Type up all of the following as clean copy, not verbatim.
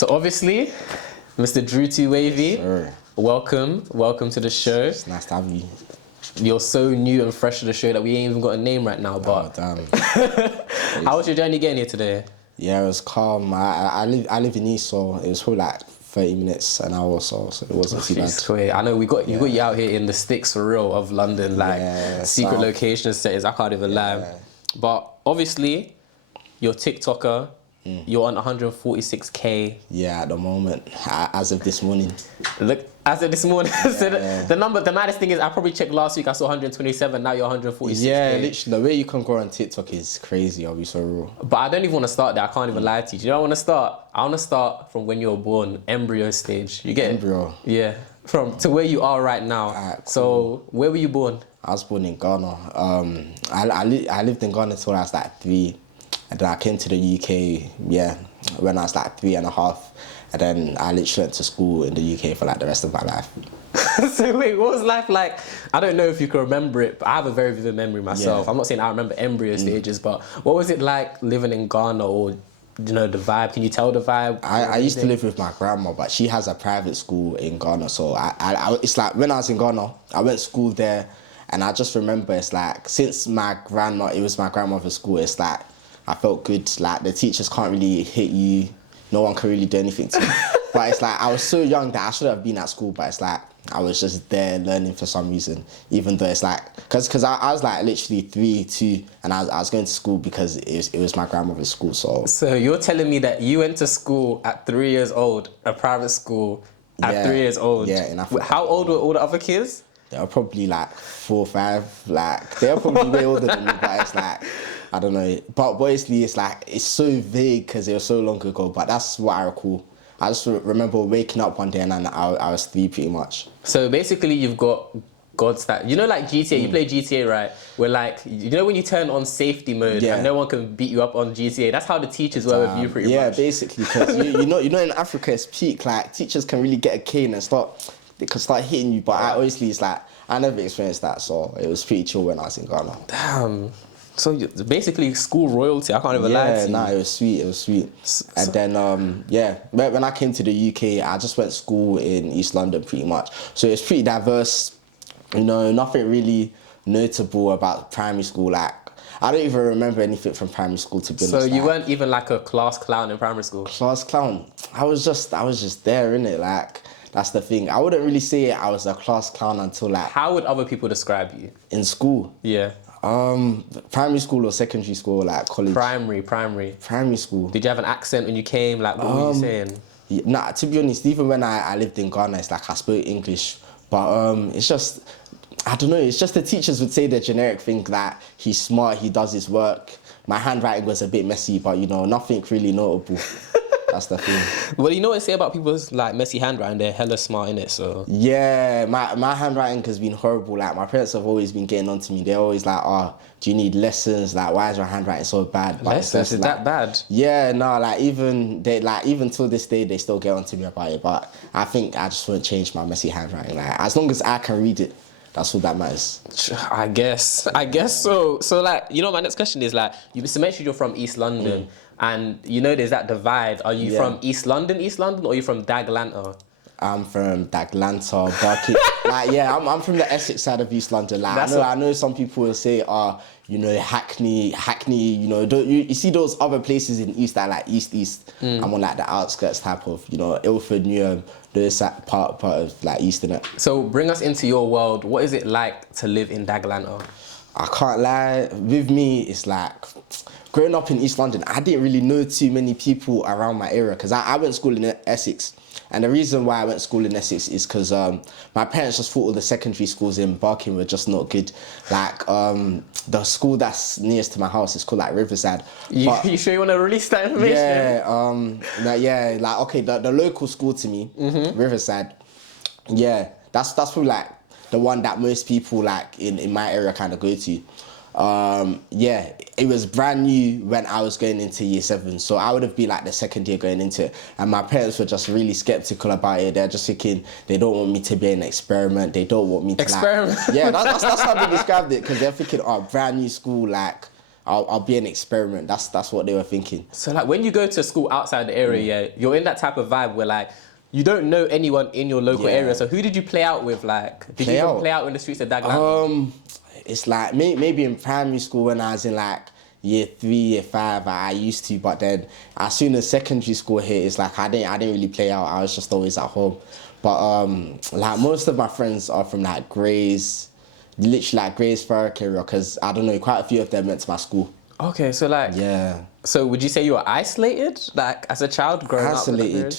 So obviously, Mr. Drew T Wavy, Sure. welcome to the show. It's nice to have you. You're so new and fresh to the show that we ain't even got a name right now, but Oh, damn. how was your journey getting here today? Yeah, it was calm. I live in East, so it was probably like 30 minutes, an hour or so it wasn't too bad. Sweet. I know you got you out here in the sticks for real of London, like secret South. location settings. I can't even lie. But obviously, you're a TikToker. You're on 146k. Yeah, at the moment, as of this morning. Look, as of this morning, so the number, the maddest thing is I probably checked last week, I saw 127, now you're 146k. Yeah, literally, the way you can grow on TikTok is crazy, I'll be so real. But I don't even want to start there, I can't even lie to you. Do you know I want to start? I want to start from when you were born, embryo stage. You get Embryo? Yeah, to where you are right now. Alright, cool. So, where were you born? I was born in Ghana. I lived in Ghana until I was like 3. And then I came to the UK, when I was like 3.5. And then I literally went to school in the UK for like the rest of my life. So wait, what was life like? I don't know if you can remember it, but I have a very vivid memory myself. Yeah. I'm not saying I remember embryo stages, but what was it like living in Ghana, or you know, the vibe? Can you tell the vibe? I used to live with my grandma, but she has a private school in Ghana. So it's like when I was in Ghana, I went to school there, and I just remember it's like since it was my grandmother's school, it's like I felt good. Like the teachers can't really hit you, no one can really do anything to you. But it's like I was so young that I should have been at school, but it's like I was just there learning for some reason, even though it's like because I was like literally 3, 2, and I was going to school because it was my grandmother's school. So you're telling me that you went to school at 3 years old, a private school at 3 years old? Yeah, in Africa. How old were all the other kids? They were probably like 4 or 5. Like they were probably way older than me, but it's like I don't know. But obviously, it's like it's so vague because it was so long ago. But that's what I recall. I just remember waking up one day and I was 3 pretty much. So basically, you've got God's that. You know, like GTA. You play GTA, right? Where like you know when you turn on safety mode and no one can beat you up on GTA. That's how the teachers were with you, pretty much. Yeah, basically, because you know in Africa it's peak. Like teachers can really get a cane and they can start hitting you. But obviously, it's like I never experienced that, so it was pretty chill when I was in Ghana. Damn. So basically school royalty, I can't even lie to you. Yeah, it was sweet. And then, when I came to the UK, I just went to school in East London pretty much. So it's pretty diverse, you know, nothing really notable about primary school. Like, I don't even remember anything from primary school, to be honest. So you weren't even like a class clown in primary school? Class clown? I was just there, innit? Like, that's the thing. I wouldn't really say I was a class clown until like... How would other people describe you? In school? Yeah. Primary school or secondary school, like college? Primary. Primary school. Did you have an accent when you came? Like, what were you saying? Yeah, nah, to be honest, even when I lived in Ghana, it's like I spoke English. But it's just, I don't know, it's just the teachers would say the generic thing that he's smart, he does his work. My handwriting was a bit messy, but you know, nothing really notable. That's the thing. Well, you know what they say about people's like messy handwriting? They're hella smart in it, so... Yeah, my handwriting has been horrible. Like, my parents have always been getting on to me. They're always like, oh, do you need lessons? Like, why is your handwriting so bad? But lessons? Is that bad? Yeah, no, even till this day, they still get on to me about it. But I think I just won't change my messy handwriting. Like, as long as I can read it, that's all that matters. I guess so. So, like, you know, my next question is, like, you mentioned you're from East London. And you know there's that divide. Are you from East London, or are you from Daglanta? I'm from Daglanta, Barking. I'm from the Essex side of East London. Like, I know some people will say, you know, Hackney, you know, you see those other places in East that like East. I'm on like the outskirts type of, you know, Ilford, Newham, those part of like East, innit? So bring us into your world. What is it like to live in Daglanta? I can't lie, with me, it's like, growing up in East London, I didn't really know too many people around my area because I went to school in Essex. And the reason why I went to school in Essex is because my parents just thought all the secondary schools in Barking were just not good. Like, the school that's nearest to my house is called like Riverside. You sure you want to release that information? Yeah, the local school to me, Riverside, that's probably like the one that most people like in my area kind of go to. It was brand new when I was going into year 7, so I would have been like the second year going into it, and my parents were just really skeptical about it. They're just thinking they don't want me to be an experiment. They don't want me to experiment. Like, that's how they described it, because they're thinking, brand new school, like I'll be an experiment. That's what they were thinking. So like when you go to school outside the area, yeah, you're in that type of vibe where like you don't know anyone in your local area. So who did you play out with? Like, did you even play out in the streets of Dagenham? It's like maybe in primary school when I was in like year 3, year 5, I used to, but then as soon as secondary school hit, it's like I didn't really play out. I was just always at home. But like most of my friends are from like Grays, literally like Grays Thurrock area, because I don't know, quite a few of them went to my school. Okay, so like So would you say you were isolated, like as a child growing up? Isolated?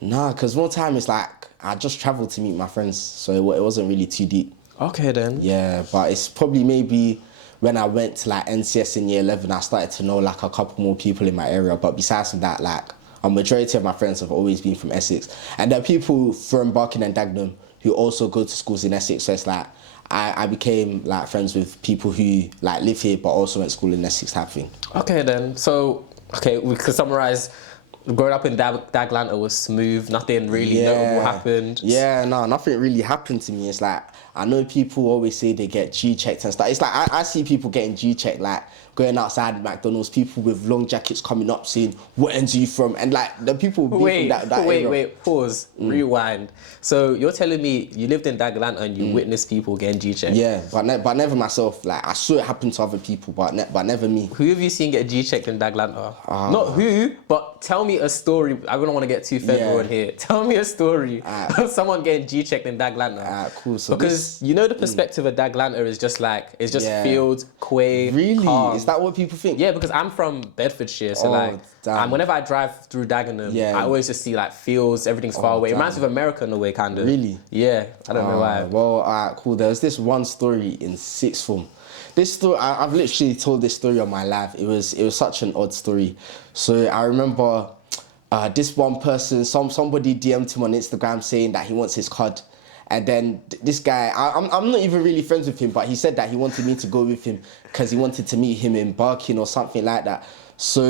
Nah, because one time it's like I just travelled to meet my friends, so it wasn't really too deep. Okay then. Yeah, but it's probably maybe when I went to like NCS in year 11, I started to know like a couple more people in my area. But besides from that, like a majority of my friends have always been from Essex. And there are people from Barking and Dagenham who also go to schools in Essex. So it's like I became like friends with people who like live here but also went to school in Essex type thing. Okay then. So, okay, we could summarise. Growing up in Daglanta was smooth. Nothing really notable happened. Yeah, no, nothing really happened to me. It's like, I know people always say they get G-checked and stuff. It's like, I see people getting G-checked, like, going outside McDonald's, people with long jackets coming up saying, what end are you from? And like, the people from that area. Wait, pause, rewind. So you're telling me you lived in Daglanta and you witnessed people getting G-checked? Yeah, but never myself. Like, I saw it happen to other people, but never me. Who have you seen get G-checked in Daglanta? Not who, but tell me a story. I don't want to get too federal in here. Tell me a story of someone getting G-checked in Daglanta. Cool. So because you know the perspective of Daglanta is just like, it's just fields, quay, really? calm. Is that what people think? Yeah, because I'm from Bedfordshire, so whenever I drive through Dagenham, I always just see like fields, everything's far away. It reminds me of America in a way, kind of. Really? Yeah, I don't know why. Well, cool. There was this one story in sixth form. This story, I've literally told this story on my live. It was such an odd story. So I remember this one person, somebody DM'd him on Instagram saying that he wants his card. And then this guy, I'm not even really friends with him, but he said that he wanted me to go with him because he wanted to meet him in Barking or something like that. So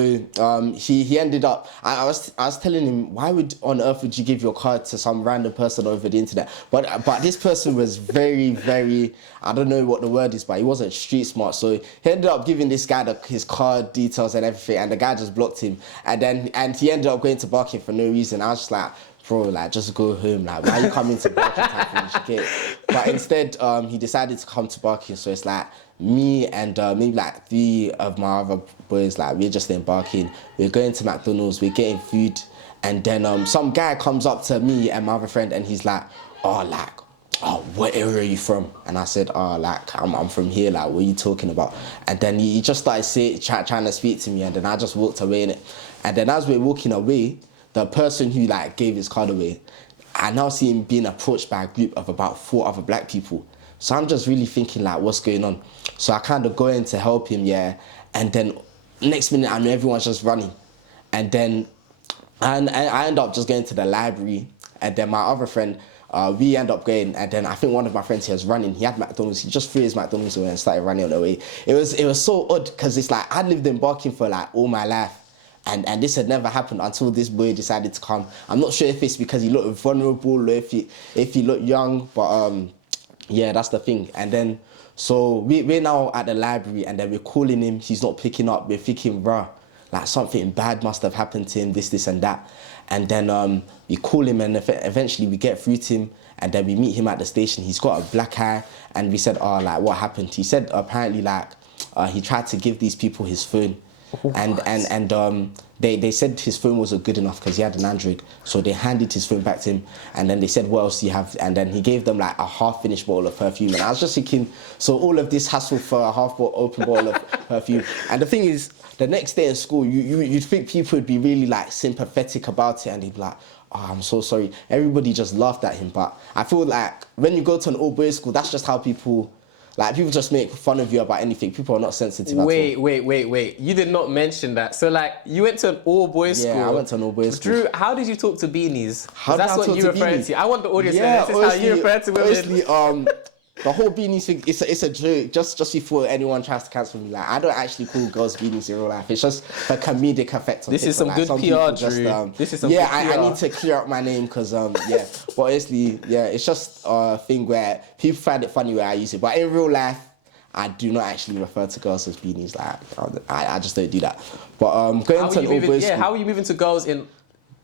he ended up, I was telling him, why on earth would you give your card to some random person over the internet? But this person was very, very, I don't know what the word is, but he wasn't street smart. So he ended up giving this guy his card details and everything, and the guy just blocked him. And he ended up going to Barking for no reason. I was just like, bro, like, just go home. Like, why are you coming to Barking type thing? But instead, he decided to come to Barking. So it's like me and maybe like 3 of my other boys, like, we're just in Barking. We're going to McDonald's, we're getting food. And then some guy comes up to me and my other friend and he's like, what area are you from? And I said, I'm from here, like, what are you talking about? And then he just started trying to speak to me, and then I just walked away in it. And then as we're walking away, the person who like gave his card away, I now see him being approached by a group of about 4 other black people. So I'm just really thinking like, what's going on? So I kind of go in to help him, and then next minute, I mean, everyone's just running. And then I end up just going to the library, and then my other friend, we end up going, and then I think one of my friends here was running. He had McDonald's. He just threw his McDonald's away and started running on the way. It was so odd because it's like I'd lived in Barking for like all my life. And this had never happened until this boy decided to come. I'm not sure if it's because he looked vulnerable or if he looked young, but yeah, that's the thing. And then, so we're now at the library, and then we're calling him. He's not picking up. We're thinking, bruh, like something bad must have happened to him, this and that. And then we call him, and eventually we get through to him, and then we meet him at the station. He's got a black eye, and we said, like, what happened? He said apparently like he tried to give these people his phone. And they said his phone wasn't good enough because he had an Android. So they handed his phone back to him, and then they said, what else do you have? And then he gave them like a half-finished bottle of perfume. And I was just thinking, so all of this hassle for a open bottle of perfume. And the thing is, the next day in school, you'd think people would be really like sympathetic about it, and they'd be like, oh, I'm so sorry. Everybody just laughed at him. But I feel like when you go to an all-boys school, that's just how people just make fun of you about anything. People are not sensitive at all. Wait. You did not mention that. So, like, you went to an all-boys school. Yeah, I went to an all-boys school. Drew, how did you talk to beanies? That's what you referred to. I want the audience to know this is how you refer to women. Honestly, the whole beanies thing, it's a joke. Just before anyone tries to cancel me, like, I don't actually call girls beanies in real life. It's just for comedic effect. This is some good PR, Drew. This is some good PR. I need to clear up my name because, But honestly, it's just a thing where people find it funny where I use it. But in real life, I do not actually refer to girls as beanies. Like I just don't do that. But going How to are an you all moving? boys Yeah, school. how are you moving to girls in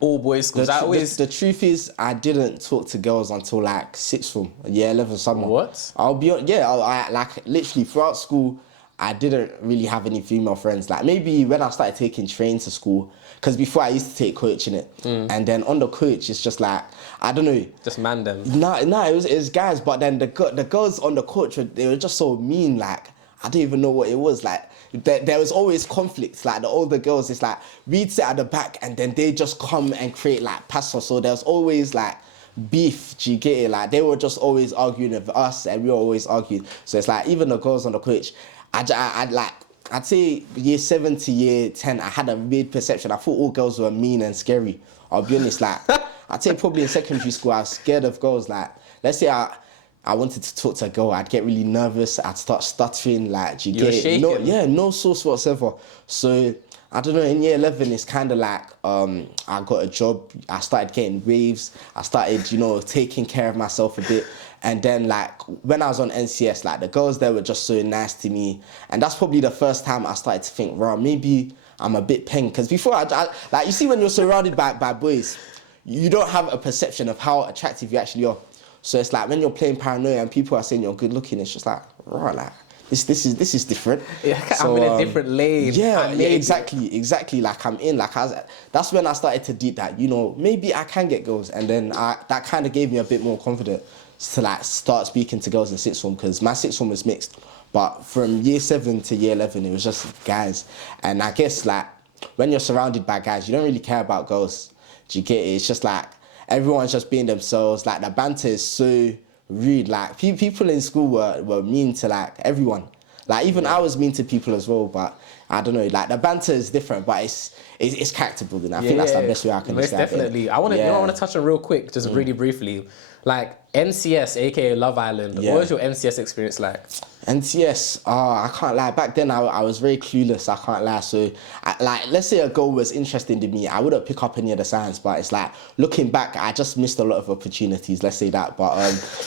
all boys schools? The truth is, I didn't talk to girls until like sixth form, year 11 summer. What? I'll be yeah. I like literally throughout school, I didn't really have any female friends. Like maybe when I started taking train to school, because before I used to take coach in it, and then on the coach it's just like I don't know. Just man them. No, it was guys, but then the girls on the coach they were just so mean. Like I don't even know what it was. Like there was always conflicts. Like the older girls, it's like we'd sit at the back and then they just come and create like passos. So there was always like beef. Do you get it? Like they were just always arguing with us, and we were always arguing. So it's like even the girls on the coach, I'd say year 7 to year 10, I had a weird perception. I thought all girls were mean and scary. I'll be honest, like, I'd say probably in secondary school, I was scared of girls. Like, let's say I wanted to talk to a girl, I'd get really nervous. I'd start stuttering, like, do you get it? No, yeah, no source whatsoever. So, I don't know, in year 11, it's kind of like, I got a job. I started getting waves. I started, taking care of myself a bit. And then, like, when I was on NCS, like, the girls there were just so nice to me. And that's probably the first time I started to think, wow, maybe I'm a bit peng. Because before, like, you see when you're surrounded by boys, you don't have a perception of how attractive you actually are. So it's like when you're playing paranoia and people are saying you're good looking, it's just like, right, like, this is different. Yeah, so, I'm in a different lane. Yeah, exactly. Like I'm in. Like that's when I started to do that. Maybe I can get girls, and then that kind of gave me a bit more confidence to like start speaking to girls in sixth form, because my sixth form was mixed. But from year 7 to year 11, it was just guys. And I guess like when you're surrounded by guys, you don't really care about girls. Do you get it? It's just like everyone's just being themselves. Like the banter is so rude. Like people in school were mean to like everyone. Like even I was mean to people as well, but I don't know. Like the banter is different, but it's character building. I think that's the best way I can describe it. Most definitely. I want to touch on real quick, just really briefly. Like NCS, aka Love Island. What was your NCS experience like? NCS, I can't lie. Back then, I was very clueless. I can't lie. So, let's say a girl was interested in me, I wouldn't pick up any of the signs. But it's like looking back, I just missed a lot of opportunities. Let's say that. But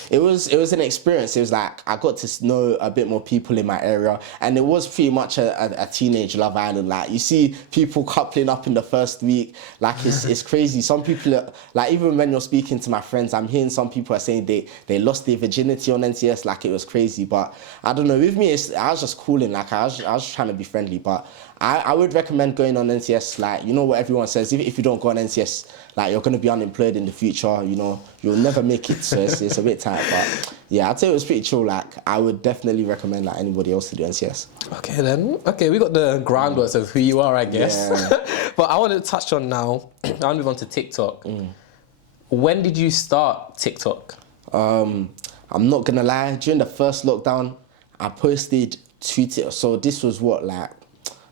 it was an experience. It was like I got to know a bit more people in my area, and it was pretty much a teenage Love Island. Like you see people coupling up in the first week. Like it's crazy. Some people like even when you're speaking to my friends, I'm hearing some people are saying they lost their virginity on NCS. Like it was crazy, but I don't know. With me, I was just cooling. Like I was just trying to be friendly. But I would recommend going on NCS. Like what everyone says. If you don't go on NCS, like you're gonna be unemployed in the future. You'll never make it. So it's a bit tight. But yeah, I'd say it was pretty chill. Like I would definitely recommend like anybody else to do NCS. Okay then. Okay, we got the groundwork of who you are, I guess. Yeah. But I want to touch on now. I'll move on to TikTok. When did you start TikTok? I'm not gonna lie. During the first lockdown, I posted 2 TikToks. So this was like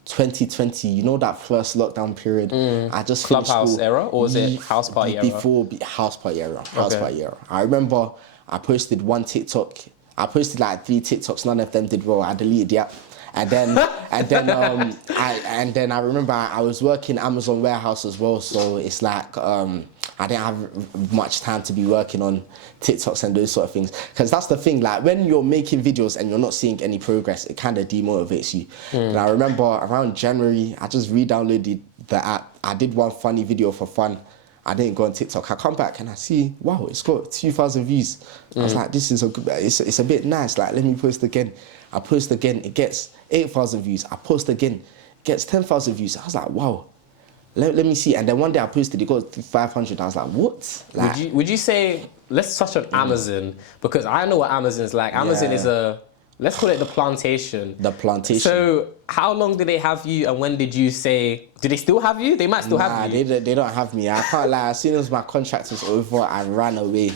2020. That first lockdown period. I just Clubhouse era, or was it house party era? Before house party era. Party era. I remember I posted 1 TikTok. I posted like 3 TikToks. None of them did well. I deleted the app. And then I remember I was working Amazon warehouse as well. So it's like I didn't have much time to be working on TikToks and those sort of things. Because that's the thing, like when you're making videos and you're not seeing any progress, it kind of demotivates you. And I remember around January, I just re-downloaded the app. I did 1 funny video for fun. I didn't go on TikTok. I come back and I see, wow, it's got 2,000 views. I was like, this is it's a bit nice. Like, let me post again. I post again, it gets 8,000 views. I post again, it gets 10,000 views. I was like, wow. Let me see. And then one day I posted, it got 500. I was like, what? Like, would you say, let's touch on Amazon, because I know what Amazon is like. Amazon is let's call it the plantation. The plantation. So how long did they have you, and when did you say, do they still have you? They might still have you. They don't have me. I can't lie. As soon as my contract was over, I ran away.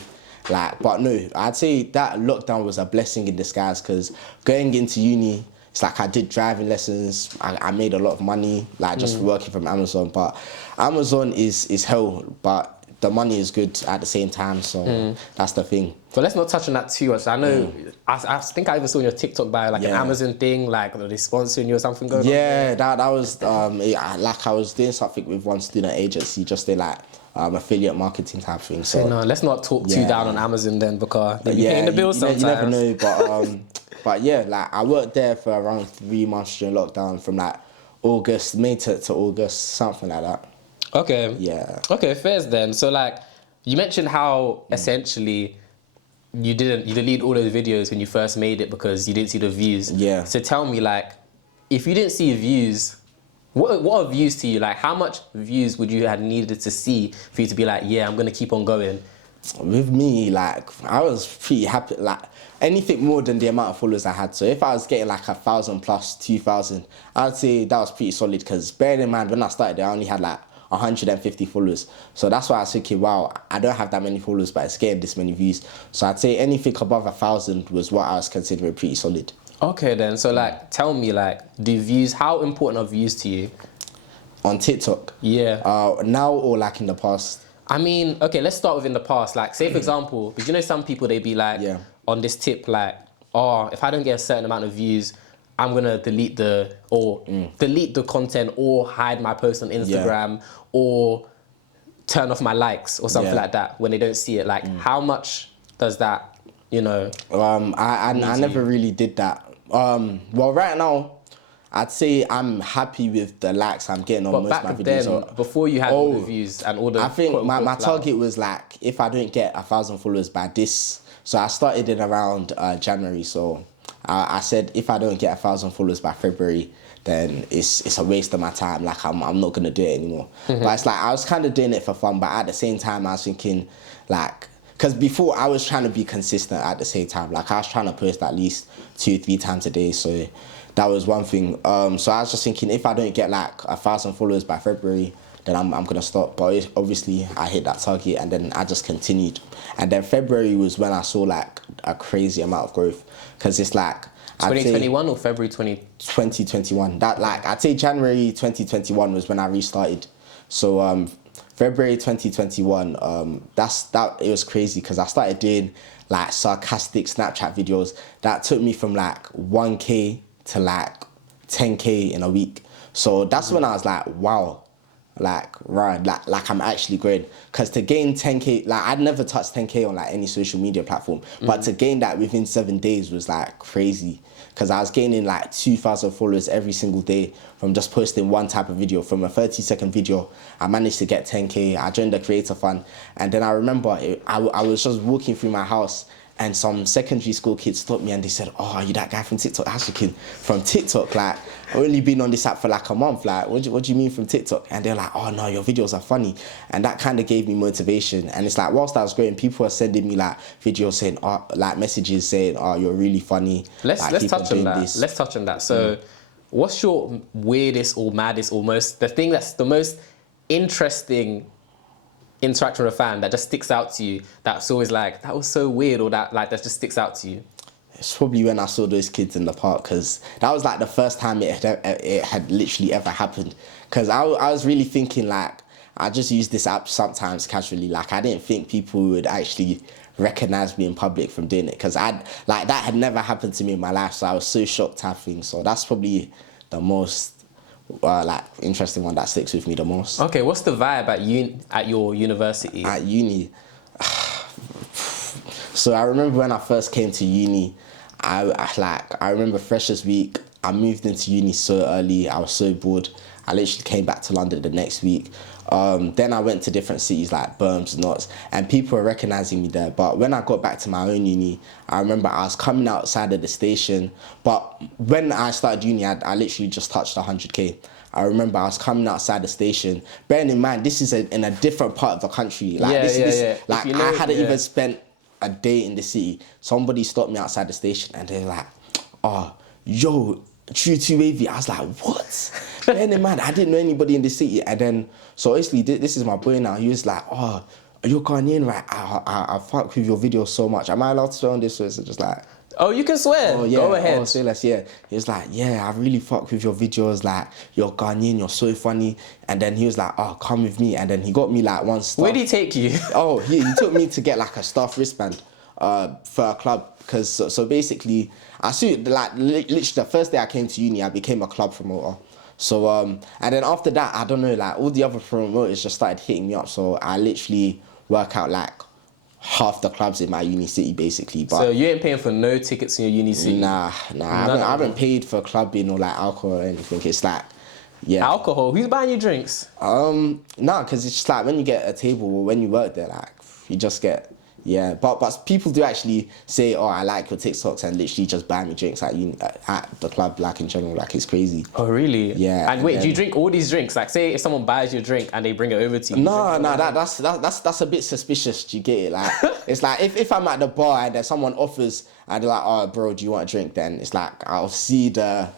But no, I'd say that lockdown was a blessing in disguise, because going into uni, it's like I did driving lessons. I made a lot of money, like just working from Amazon. But Amazon is hell, but the money is good at the same time. So that's the thing. But let's not touch on that too much. I know, I think I even saw in your TikTok bio like an Amazon thing, like they sponsoring you or something going on. Yeah, that was, like I was doing something with one student agency, just doing like affiliate marketing type thing. So no, let's not talk too down on Amazon then, because they're paying the bills sometimes. You never know, but But yeah, like I worked there for around 3 months during lockdown, from like May to August, something like that. Okay. Yeah. Okay, fairs then. So like, you mentioned how essentially you deleted all those videos when you first made it because you didn't see the views. Yeah. So tell me, like, if you didn't see views, what are views to you? Like, how much views would you have needed to see for you to be like, yeah, I'm gonna keep on going? With me, like, I was pretty happy, like, anything more than the amount of followers I had. So if I was getting like 1,000 plus 2,000, I'd say that was pretty solid, because bearing in mind, when I started, I only had like 150 followers. So that's why I was thinking, wow, I don't have that many followers, but it's getting this many views. So I'd say anything above 1,000 was what I was considering pretty solid. Okay then, so like, tell me, like, do views, how important are views to you? On TikTok? Yeah. Now or like in the past? I mean, okay, let's start with in the past. Like, say for example, because you know some people, they be like, Yeah. on this tip, like, oh, if I don't get a certain amount of views, I'm gonna delete the content or hide my post on Instagram or turn off my likes or something like that when they don't see it. Like, how much does that, you know? I never really did that. Well, right now, I'd say I'm happy with the likes I'm getting on But most back of my videos. then, before you had all the views and all the, I think my quote-unquote target was like, if I don't get 1,000 followers by this, so I started in around January. So I said, if I don't get 1,000 followers by February, then it's a waste of my time. Like, I'm not gonna do it anymore. But it's like, I was kind of doing it for fun, but at the same time, I was thinking, like, because before I was trying to be consistent at the same time. Like, I was trying to post at least 2-3 times a day. So that was one thing. So I was just thinking, if I don't get like 1,000 followers by February, then I'm gonna stop. But obviously I hit that target, and then I just continued. And then February was when I saw like a crazy amount of growth, because it's like 2021 or February 2021. That, like, I'd say January 2021 was when I restarted. So February 2021, it was crazy, because I started doing like sarcastic Snapchat videos that took me from like 1K to like 10K in a week. So that's when I was like, wow, like, right, like I'm actually growing. Because to gain 10K, like, I'd never touched 10K on like any social media platform, but to gain that within 7 days was like crazy. Because I was gaining like 2,000 followers every single day from just posting one type of video. From a 30-second video, I managed to get 10K. I joined the creator fund, and then I remember I was just walking through my house, and some secondary school kids stopped me and they said, "Oh, are you that guy from TikTok? Ashikin from TikTok? Like, I've only been on this app for like a month. Like, what do you mean from TikTok?" And they're like, "Oh no, your videos are funny." And that kind of gave me motivation. And it's like, whilst I was growing, people were sending me like videos saying, like messages saying, "Oh, you're really funny." Let's touch on that. This. Let's touch on that. So, what's your weirdest or maddest, the thing that's the most interesting interaction with a fan that just sticks out to you, that's always like, that was so weird, or that just sticks out to you? It's probably when I saw those kids in the park, because that was like the first time it had literally ever happened. Because I was really thinking, like, I just use this app sometimes casually. Like, I didn't think people would actually recognize me in public from doing it, because that had never happened to me in my life. So I was so shocked to have things. So that's probably the most like interesting one that sticks with me the most. Okay, what's the vibe at your university? At uni, so I remember when I first came to uni, I remember Freshers Week. I moved into uni so early. I was so bored. I literally came back to London the next week. Then I went to different cities like Birmingham, Notts, and people were recognising me there. But when I got back to my own uni, I remember I was coming outside of the station. But when I started uni, I literally just touched 100K. I remember I was coming outside the station. Bearing in mind, this is in a different part of the country. Like, Like, I hadn't even spent a day in the city. Somebody stopped me outside the station and they're like, "Oh, yo, True 2 Wavy." I was like, what? Bearing in mind, I didn't know anybody in the city. And then, so obviously, this is my boy now. He was like, "Oh, you're Ghanaian, right? I fuck with your videos so much. Am I allowed to swear on this?" So it's just like, oh, you can swear. "Oh yeah, go ahead." Oh, say less, yeah. He was like, "Yeah, I really fuck with your videos. Like, you're Ghanaian, you're so funny." And then he was like, "Oh, come with me." And then he got me like one stuff. Where did he take you? Oh, he took me to get like a staff wristband for a club. Because so basically, I see, like, literally the first day I came to uni, I became a club promoter. So and then after that, I don't know, like, all the other promoters just started hitting me up. So I literally work out like half the clubs in my uni city, basically. But So you ain't paying for no tickets in your uni city? nah, I haven't paid for clubbing or like alcohol or anything. It's like, yeah. Alcohol? Who's buying you drinks? Nah, because it's just like when you get a table or when you work there, like you just get. Yeah, but people do actually say, "Oh, I like your TikToks," and literally just buy me drinks at the club, like in general, like it's crazy. Oh, really? Yeah. And wait, do you drink all these drinks? Like, say if someone buys you a drink and they bring it over to you. No, that's a bit suspicious. Do you get it? Like, it's like if I'm at the bar and then someone offers and they're like, "Oh, bro, do you want a drink?" Then it's like I'll see the.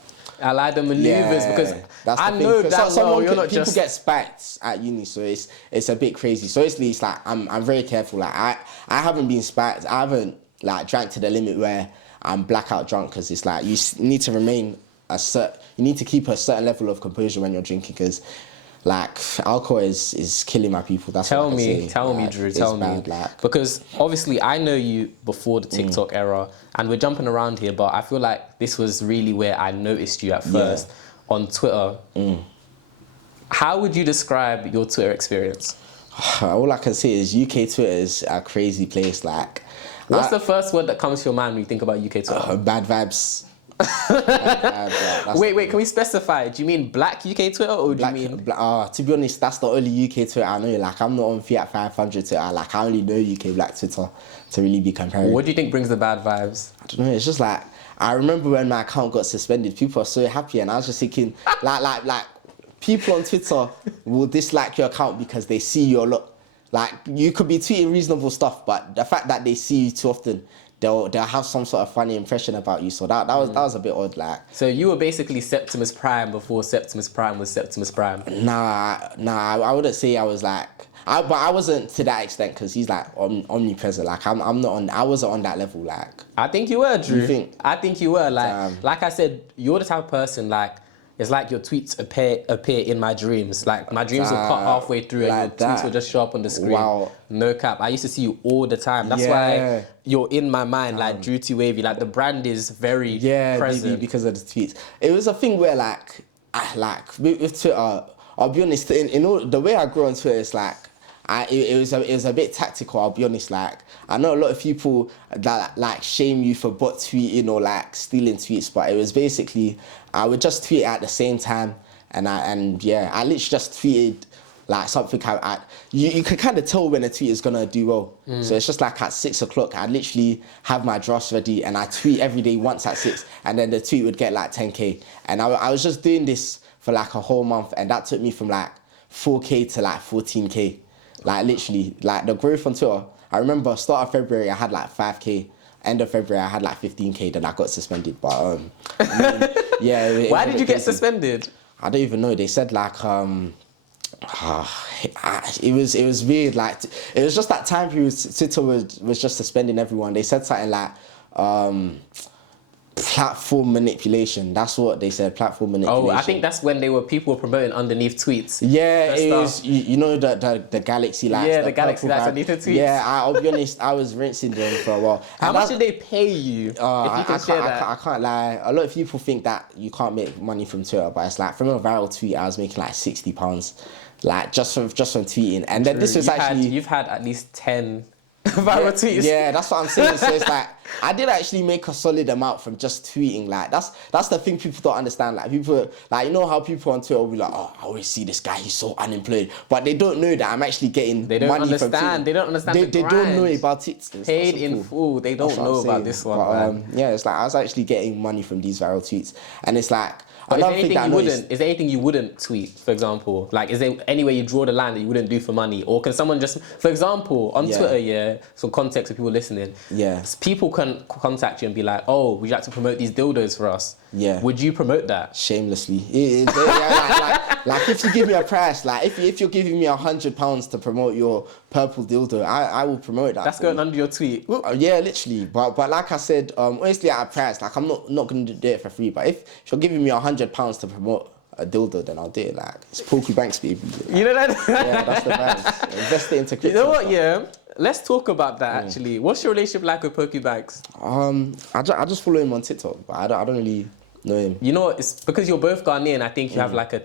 I like the maneuvers because that's I the know thing. that People get spiked at uni, so it's a bit crazy. So it's like I'm very careful. Like I haven't been spiked. I haven't like drank to the limit where I'm blackout drunk, because it's like you need to remain you need to keep a certain level of composure when you're drinking, because like alcohol is killing my people. That's tell what I me, say. tell like, me, Drew, tell me. Like, because obviously I know you before the TikTok era, and we're jumping around here, but I feel like this was really where I noticed you at first on Twitter. How would you describe your Twitter experience? all I can say is UK Twitter is a crazy place. Like, What's the first word that comes to your mind when you think about UK Twitter? bad vibes. Wait, can we specify? Do you mean black UK Twitter or do you mean... to be honest, that's the only UK Twitter I know. Like, I'm not on Fiat 500 Twitter. Like, I only know UK black Twitter to really be comparing. What do you think brings the bad vibes? I don't know. It's just like, I remember when my account got suspended, people are so happy, and I was just thinking, like, people on Twitter will dislike your account because they see you a lot. Like, you could be tweeting reasonable stuff, but the fact that they see you too often, they'll have some sort of funny impression about you. So that was a bit odd. Like, so you were basically Septimus Prime before Septimus Prime was Septimus Prime. Nah, I wouldn't say I was like, but I wasn't to that extent, because he's like omnipresent. Like, I'm not on. I wasn't on that level. Like, I think you were, Drew. You think? I think you were. Like I said, you're the type of person like. It's like your tweets appear in my dreams. Like, my dreams will cut halfway through and your tweets will just show up on the screen. Wow. No cap. I used to see you all the time. That's why you're in my mind, like Drew T Wavy. Like, the brand is very present. Maybe because of the tweets. It was a thing where with Twitter, I'll be honest, in all, the way I grew on Twitter, it's like, it was a bit tactical, I'll be honest. Like, I know a lot of people that like shame you for bot tweeting or like stealing tweets, but it was basically, I would just tweet at the same time, and I literally just tweeted like something. You can kind of tell when a tweet is gonna do well. So it's just like at 6 o'clock, I'd literally have my drafts ready, and I tweet every day once at 6, and then the tweet would get like 10K. And I was just doing this for like a whole month, and that took me from like 4K to like 14K. Like, literally, like, the growth on Twitter. I remember start of February, I had like 5K. End of February, I had like 15K. Then I got suspended. But Why did you get suspended? I don't even know. They said like it was weird. Like, it was just that time period. Twitter was just suspending everyone. They said something like platform manipulation. That's what they said. Platform manipulation. Oh, I think that's when people were promoting underneath tweets. Yeah, it was. You know the galaxy lights. Yeah, the galaxy lights underneath the tweets. Yeah, I'll be honest. I was rinsing them for a while. How much did they pay you? If you can share that. I can't lie. A lot of people think that you can't make money from Twitter, but it's like, from a viral tweet, I was making like £60, like just from tweeting. And then this was you've had at least 10 viral tweets. Yeah, that's what I'm saying. So it's like, I did actually make a solid amount from just tweeting. Like, that's the thing people don't understand. Like, people, like, you know how people on Twitter will be like, oh, I always see this guy, he's so unemployed. But they don't know that I'm actually getting money from tweeting. They don't understand the They don't know about it. Paid in full. They don't know about this one. But, yeah, it's like, I was actually getting money from these viral tweets. And it's like, is there anything you wouldn't tweet, for example? Like, is there any way you draw the line that you wouldn't do for money? Or can someone just, for example, on Twitter, some context for people listening, people can contact you and be like, oh, would you like to promote these dildos for us? Yeah. Would you promote that? Shamelessly. Like, if you give me a price, like, if you're giving me £100 to promote your purple dildo, I will promote that. That's going under your tweet. Yeah, literally. But like I said, honestly, at a price, like, I'm not going to do it for free. But if you're giving me £100 to promote a dildo, then I'll do it. Like, it's Pokey Banks, baby. Like, you know that? Yeah, that's the vibes. Invest it into crypto. You know what? Yeah. Let's talk about that, actually. What's your relationship like with Pokey Banks? I just follow him on TikTok, but I don't really know him. You know, it's because you're both Ghanaian. I think you have like a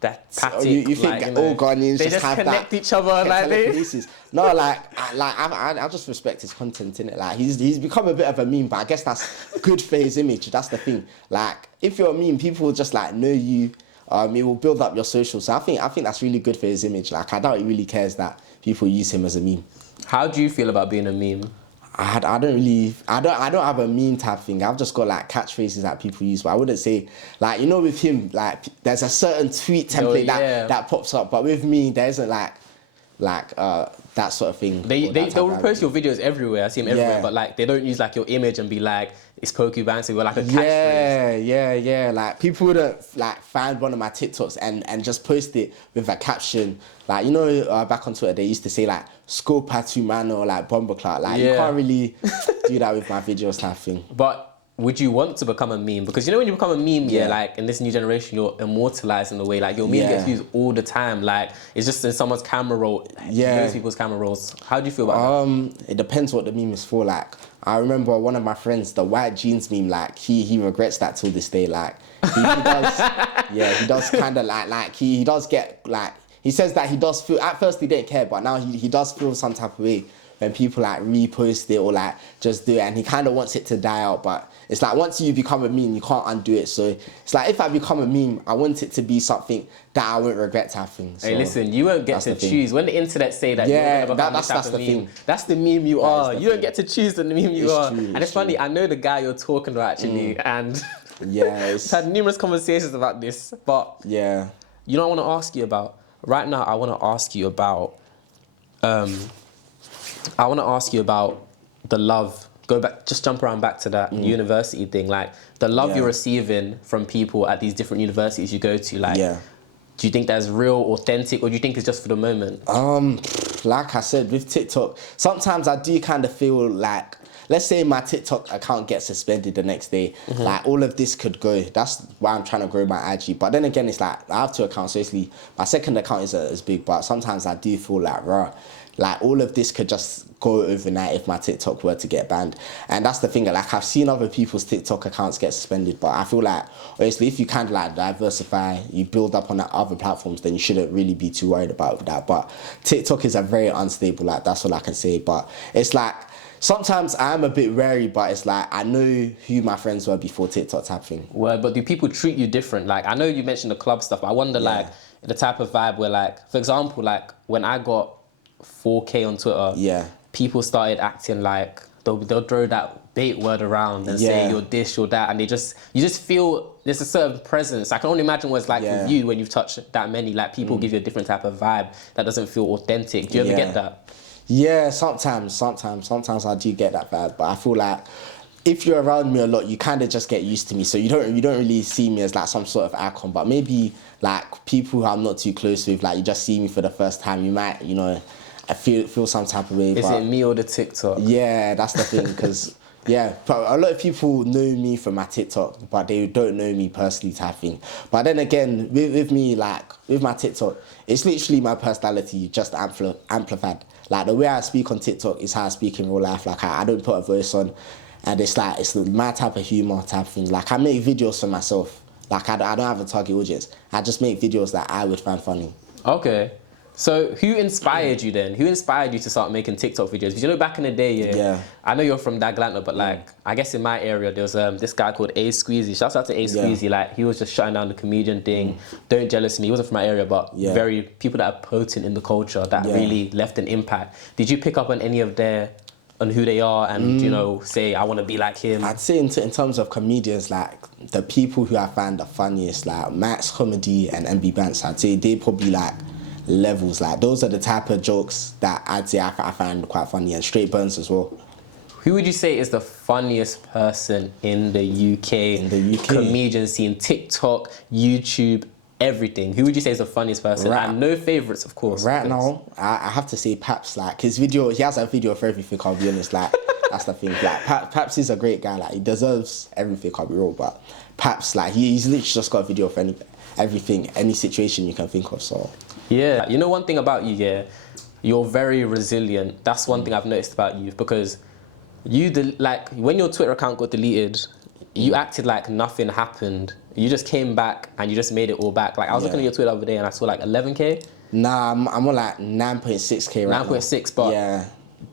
tactic. You think all Ghanaians they just have connect that, each other like they... telekinesis? No, I just respect his content, innit? Like he's become a bit of a meme, but I guess that's good for his image. That's the thing. Like if you're a meme, people will just like know you. It will build up your social. So I think that's really good for his image. Like I doubt he really cares that people use him as a meme. How do you feel about being a meme? I don't have a meme type thing. I've just got like catchphrases that people use, but I wouldn't say like, you know, with him, like there's a certain tweet template that pops up, but with me there isn't like that sort of thing. They'll repost your videos everywhere. I see them everywhere, but like they don't use like your image and be like, it's Poku Banksy with like a catchphrase. Yeah. Like people wouldn't like find one of my TikToks and just post it with a caption. Like, you know, back on Twitter they used to say like Scopatu man or like Bomber Clout. Like you can't really do that with my videos type thing. But would you want to become a meme? Because you know when you become a meme, like in this new generation, you're immortalized in a way. Like your meme gets used all the time. Like it's just in someone's camera roll. Most people's camera rolls. How do you feel about that? It depends what the meme is for. Like I remember one of my friends, the white jeans meme. Like he regrets that till this day. Like he does. He does kind of like he does get like, he says that he does feel, at first he didn't care, but now he does feel some type of way when people like repost it or like just do it, and he kind of wants it to die out. But it's like once you become a meme, you can't undo it. So it's like if I become a meme, I want it to be something that I won't regret type thing. So hey, listen, you won't get to choose. When the internet say that you're going to become this type of meme, that's the meme you are. You don't get to choose the meme you are. And it's funny, I know the guy you're talking to actually, and we've had numerous conversations about this, but you know what I want to ask you about? Right now, I want to ask you about the love. Go back, just jump around back to that university thing. Like the love you're receiving from people at these different universities you go to. Like, do you think that's real, authentic, or do you think it's just for the moment? Like I said, with TikTok, sometimes I do kind of feel like, let's say my TikTok account gets suspended the next day, like all of this could go. That's why I'm trying to grow my IG. But then again, it's like I have 2 accounts, so basically my second account isn't as big, but sometimes I do feel like, like all of this could just go overnight if my TikTok were to get banned. And that's the thing, like I've seen other people's TikTok accounts get suspended, but I feel like obviously if you kind of like diversify, you build up on that other platforms, then you shouldn't really be too worried about that. But TikTok is a very unstable, like that's all I can say. But it's like, sometimes I am a bit wary, but it's like I know who my friends were before TikTok type thing. Well, but do people treat you different? Like I know you mentioned the club stuff, but I wonder like the type of vibe where like, for example, like when I got 4K on Twitter, people started acting like they'll throw that bait word around and say you're this, you're that, and you just feel there's a certain presence. I can only imagine what it's like with you when you've touched that many. Like people give you a different type of vibe that doesn't feel authentic. Do you ever get that? Yeah, sometimes I do get that vibe, but I feel like if you're around me a lot, you kind of just get used to me, so you don't really see me as like some sort of icon. But maybe like people who I'm not too close with, like you just see me for the first time, you might, you know, I feel some type of way. Is it me or the TikTok? Yeah, that's the thing, because but a lot of people know me from my TikTok, but they don't know me personally type thing. But then again, with me, like with my TikTok, it's literally my personality just amplified. Like the way I speak on TikTok is how I speak in real life. Like I don't put a voice on, and it's like it's my type of humor type thing. Like I make videos for myself. Like I don't have a target audience. I just make videos that I would find funny. Okay. So who inspired you then? Who inspired you to start making TikTok videos? Because you know back in the day, I know you're from Daglanta, but like I guess in my area there was this guy called A Squeezy. Shouts out to A Squeezy. Like he was just shutting down the comedian thing. Don't jealous me. He wasn't from my area, but very people that are potent in the culture that really left an impact. Did you pick up on any of on who they are and you know say I want to be like him? I'd say in terms of comedians, like the people who I find the funniest, like Max Comedy and MB Bants, I'd say they probably like levels. Like those are the type of jokes that I'd say I find quite funny, and Straight Burns as well. Who would you say is the funniest person in the UK? In the UK comedian scene, TikTok, YouTube, everything. Who would you say is the funniest person? And no favourites, of course. Right now, I have to say Paps. Like his video, he has a video for everything. I'll be honest. Like that's the thing. Like Paps is a great guy. Like he deserves everything. I'll be real. But Paps, like he's literally just got a video for everything, any situation you can think of. So. Yeah, you know one thing about you, you're very resilient. That's one thing I've noticed about you, because like when your Twitter account got deleted, you acted like nothing happened You just came back and you just made it all back. Like I was looking at your Twitter the other day and I saw like 11K. Nah, I'm on like 9.6K right 9.6, but yeah.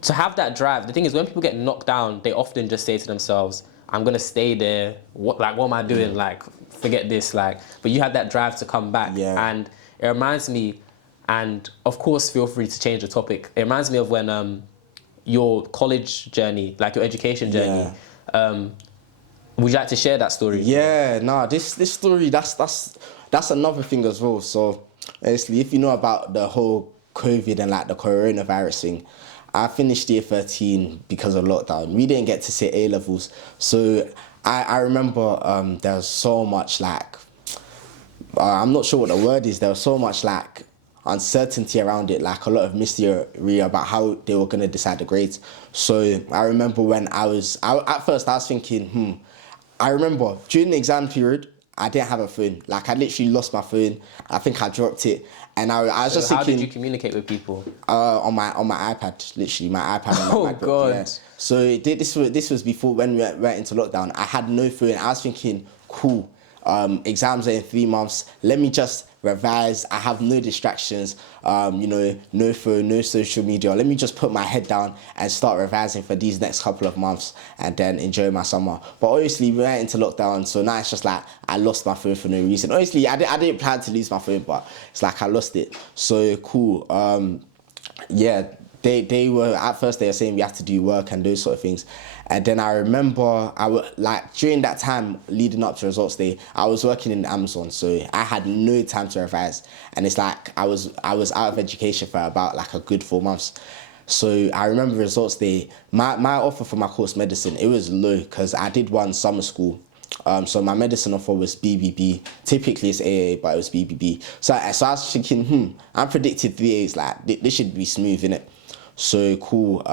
to have that drive, the thing is when people get knocked down, they often just say to themselves, I'm gonna stay there. What am I doing? Like, forget this. Like, but you had that drive to come back. Yeah. And it reminds me, and of course, feel free to change the topic. It reminds me of when your college journey, like your education journey. Would you like to share that story? Yeah, nah, this story, that's another thing as well. So, honestly, if you know about the whole COVID and like the coronavirus thing, I finished year 13 because of lockdown. We didn't get to sit A levels. So, I remember there was so much like, I'm not sure what the word is, there was so much like uncertainty around it, like a lot of mystery about how they were going to decide the grades. So, I remember when at first I was thinking, I remember during the exam period, I didn't have a phone. Like I literally lost my phone. I think I dropped it, and I was just thinking. How did you communicate with people? On my iPad, literally my iPad. And my MacBook, God! Yeah. So this was before when we went into lockdown. I had no phone. I was thinking, cool. Exams are in 3 months. Let me just revise. I have no distractions. No phone, no social media. Let me just put my head down and start revising for these next couple of months and then enjoy my summer. But obviously we went into lockdown, so now it's just like I lost my phone for no reason. Obviously I didn't plan to lose my phone, but it's like I lost it. So cool. They were at first they were saying we have to do work and those sort of things, and then I remember during that time leading up to results day, I was working in Amazon, so I had no time to revise, and it's like I was out of education for about like a good 4 months. So I remember results day, my offer for my course medicine, it was low because I did one summer school. So my medicine offer was BBB. Typically it's AA, but it was BBB. So I was thinking, I predicted 3 A's, like this should be smooth, innit? So cool.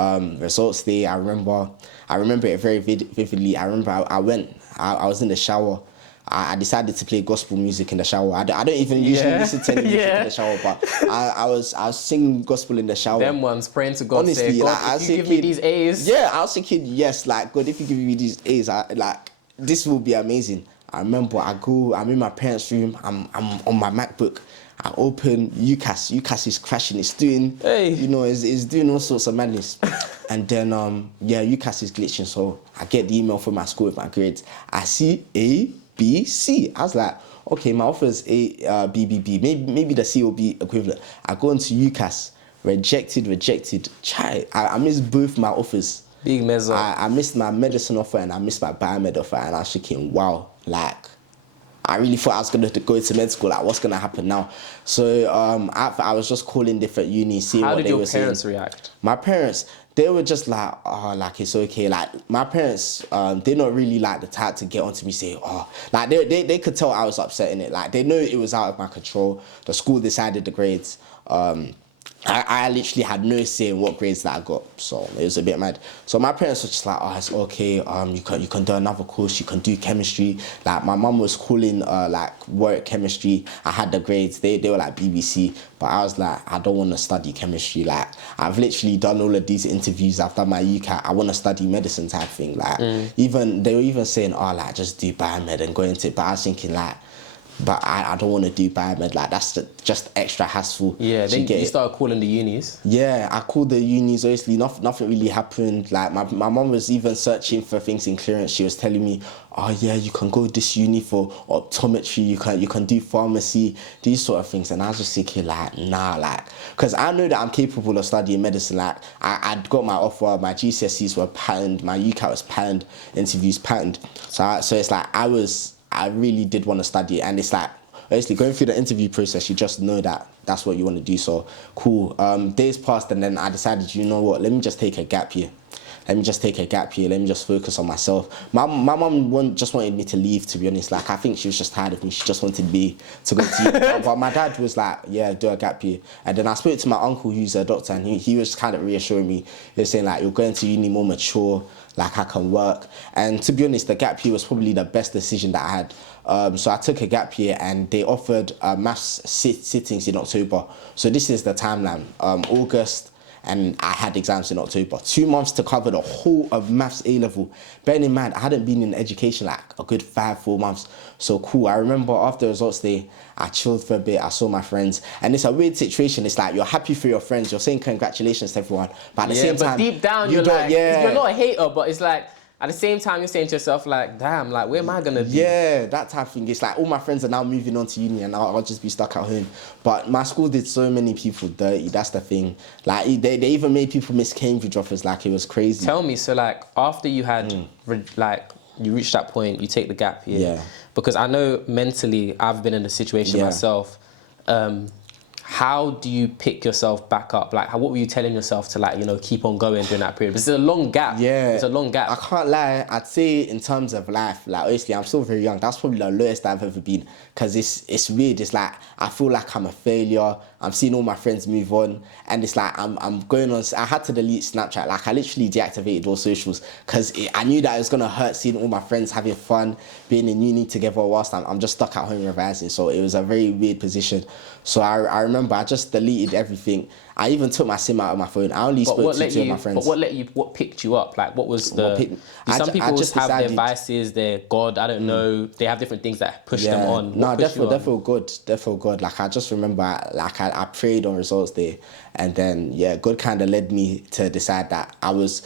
Results day, I remember it very vividly. I remember I was in the shower. I decided to play gospel music in the shower. I don't even usually listen to any music in the shower, but I was singing gospel in the shower. Them ones praying to God. Honestly, say, God, like, if you give me these A's. Yeah, I was thinking, yes, like God, if you give me these A's, this will be amazing. I remember I'm in my parents' room. I'm on my MacBook. I open UCAS. UCAS is crashing. It's doing, it's doing all sorts of madness. And then, UCAS is glitching. So I get the email from my school with my grades. I see A, B, C. I was like, okay, my offer is A, B, B, B. Maybe the C will be equivalent. I go into UCAS. Rejected. I missed both my offers. Big mess up. I missed my medicine offer and I missed my biomed offer, and I was thinking, wow, like, I really thought I was going to go to med school. Like, what's going to happen now? So I was just calling different unis, seeing what they were saying. How did your parents react? My parents, they were just like, oh, like, it's okay. Like, my parents, they're not really like the type to get onto me saying, oh, like, they could tell I was upset in it. Like, they know it was out of my control. The school decided the grades. I literally had no say in what grades that I got, so it was a bit mad. So my parents were just like, oh, it's okay, you can do another course, you can do chemistry. Like, my mum was calling work chemistry. I had the grades, they were like BBC, but I was like, I don't want to study chemistry. Like, I've literally done all of these interviews, I've done my UCAT, I want to study medicine type thing. Like, they were even saying, oh, like, just do biomed and go into it, but I was thinking, like, but I don't want to do biomed, like that's just extra hassle. Yeah, then you started calling the unis. Yeah, I called the unis, obviously nothing really happened. Like my mum was even searching for things in clearance. She was telling me, oh yeah, you can go this uni for optometry, you can do pharmacy, these sort of things. And I was just thinking like, nah, like, because I know that I'm capable of studying medicine. Like I'd got my offer, my GCSEs were patterned, my UCAT was patterned, interviews patterned. So it's like I really did want to study, and it's like, basically going through the interview process, you just know that that's what you want to do. So cool. Days passed, and then I decided, you know what, let me just take a gap year. Let me just focus on myself. My mum just wanted me to leave, to be honest. Like, I think she was just tired of me. She just wanted me to go to uni. But my dad was like, yeah, do a gap year. And then I spoke to my uncle, who's a doctor, and he was kind of reassuring me. He was saying, like, you're going to uni more mature, like, I can work. And to be honest, the gap year was probably the best decision that I had. So I took a gap year, and they offered maths sittings in October. So this is the timeline. August, and I had exams in October. 2 months to cover the whole of maths A level. Bearing in mind, I hadn't been in education like a good 4 months. So cool. I remember after results day, I chilled for a bit. I saw my friends, and it's a weird situation. It's like you're happy for your friends. You're saying congratulations to everyone, but at the same time, deep down, you're like, you're not a hater, but it's like. At the same time, you're saying to yourself, like, damn, like, where am I going to be? Yeah, that type of thing. It's like all my friends are now moving on to uni and I'll just be stuck at home. But my school did so many people dirty. That's the thing. Like, they even made people miss Cambridge offers. Like, it was crazy. Tell me, so, like, after you had, like, you reached that point, you take the gap year. Yeah. Because I know mentally, I've been in a situation myself. How do you pick yourself back up? Like, what were you telling yourself to, like, you know, keep on going during that period? It's a long gap. Yeah. It's a long gap. I can't lie. I'd say in terms of life, like, obviously, I'm still very young. That's probably the lowest I've ever been. Because it's weird. It's like, I feel like I'm a failure. I'm seeing all my friends move on. And it's like, I'm going on. I had to delete Snapchat. Like, I literally deactivated all socials. Because I knew that it was going to hurt seeing all my friends having fun, being in uni together whilst I'm just stuck at home revising. So it was a very weird position. So I remember I just deleted everything. I even took my SIM out of my phone. I only spoke to two of my friends. But what picked you up? Like, what was the... Some people just have their vices, their God, I don't know. They have different things that push them on. No, they feel good. They feel good. Like, I just remember, like, I prayed on results day. And then, yeah, God kind of led me to decide that I was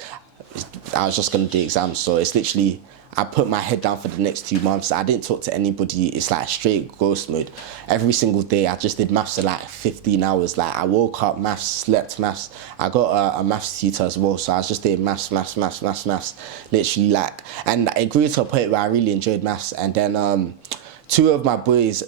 just going to do exams. So it's literally... I put my head down for the next 2 months. I didn't talk to anybody. It's like straight ghost mode. Every single day, I just did maths for like 15 hours. Like, I woke up, maths, slept maths. I got a maths tutor as well. So I was just doing maths. Literally, like, and it grew to a point where I really enjoyed maths. And then two of my boys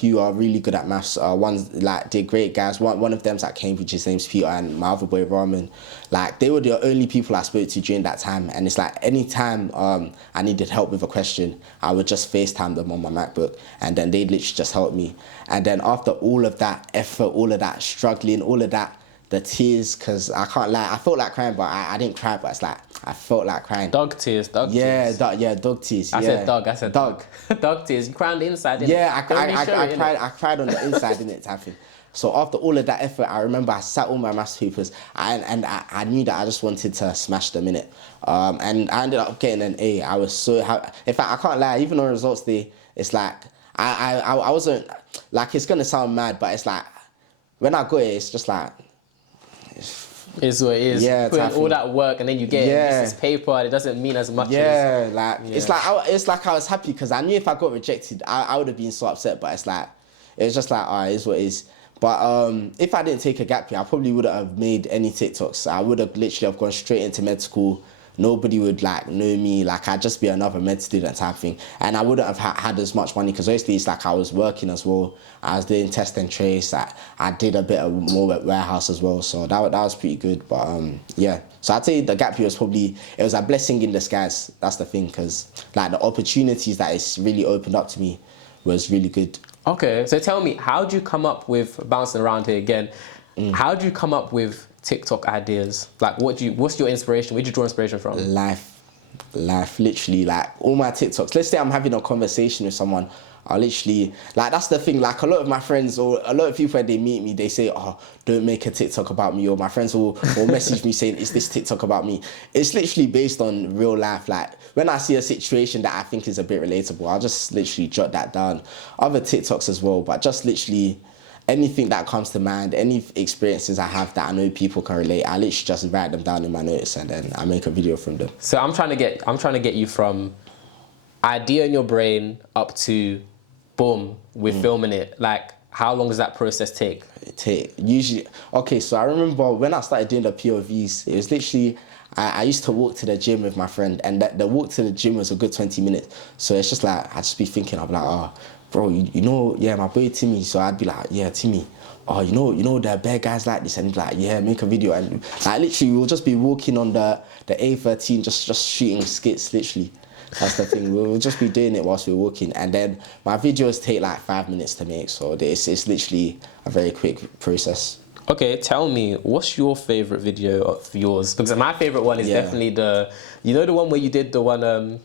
who are really good at maths, one's like, they're great guys. One of them's at Cambridge, his name's Peter, and my other boy, Raman. Like, they were the only people I spoke to during that time. And it's like, anytime I needed help with a question, I would just FaceTime them on my MacBook, and then they'd literally just help me. And then after all of that effort, all of that struggling, all of that, the tears, because I can't lie, I felt like crying, but I didn't cry, but it's like, I felt like crying. Dog tears. Dog tears. I said dog. Dog tears. You cried on the inside, didn't I cried on the inside, didn't it, So after all of that effort, I remember I sat all my maths papers, and I knew that I just wanted to smash them, innit? And I ended up getting an A. I was so happy. In fact, I can't lie, even on results day, it's like, I wasn't, like, it's going to sound mad, but it's like, when I got it, it's just like, is what it is. Yeah, put in all that work and then you get this paper and it doesn't mean as much as... It's like I was happy because I knew if I got rejected, I would have been so upset, but it's like, it was just like, it is what it is. But if I didn't take a gap year, I probably wouldn't have made any TikToks. I would have literally have gone straight into med school. Nobody would like know me. Like, I'd just be another med student type thing. And I wouldn't have had as much money because obviously it's like I was working as well. I was doing test and trace. I did a bit of more warehouse as well. So that was pretty good. But yeah. So I'd say the gap year was probably, it was a blessing in disguise. That's the thing, because like the opportunities that it's really opened up to me was really good. Okay, so tell me, how do you come up with, bouncing around here again, how do you come up with TikTok ideas? Like, what's your inspiration? Where'd you draw inspiration from? Life, literally, like, all my TikToks. Let's say I'm having a conversation with someone, I literally, like, that's the thing, like, a lot of my friends or a lot of people when they meet me, they say, oh, don't make a TikTok about me, or my friends will message me saying, is this TikTok about me? It's literally based on real life. Like, when I see a situation that I think is a bit relatable, I'll just literally jot that down. Other TikToks as well, but just literally anything that comes to mind, any experiences I have that I know people can relate, I literally just write them down in my notes and then I make a video from them. So I'm trying to get you from idea in your brain up to boom, we're filming it. Like, how long does that process take? Usually, okay, so I remember when I started doing the POVs, it was literally, I used to walk to the gym with my friend, and the walk to the gym was a good 20 minutes. So it's just like, I'd just be thinking, I'd be like, oh, bro, you know, yeah, my boy Timmy. So I'd be like, yeah, Timmy, oh, you know, there are bare guys like this, and he'd be like, yeah, make a video. And like, literally, we'll just be walking on the A13, just shooting skits, literally. That's the thing, we'll just be doing it whilst we're walking. And then my videos take like 5 minutes to make, so it's literally a very quick process. Okay, tell me, what's your favourite video of yours? Because my favourite one is definitely the one where you did the one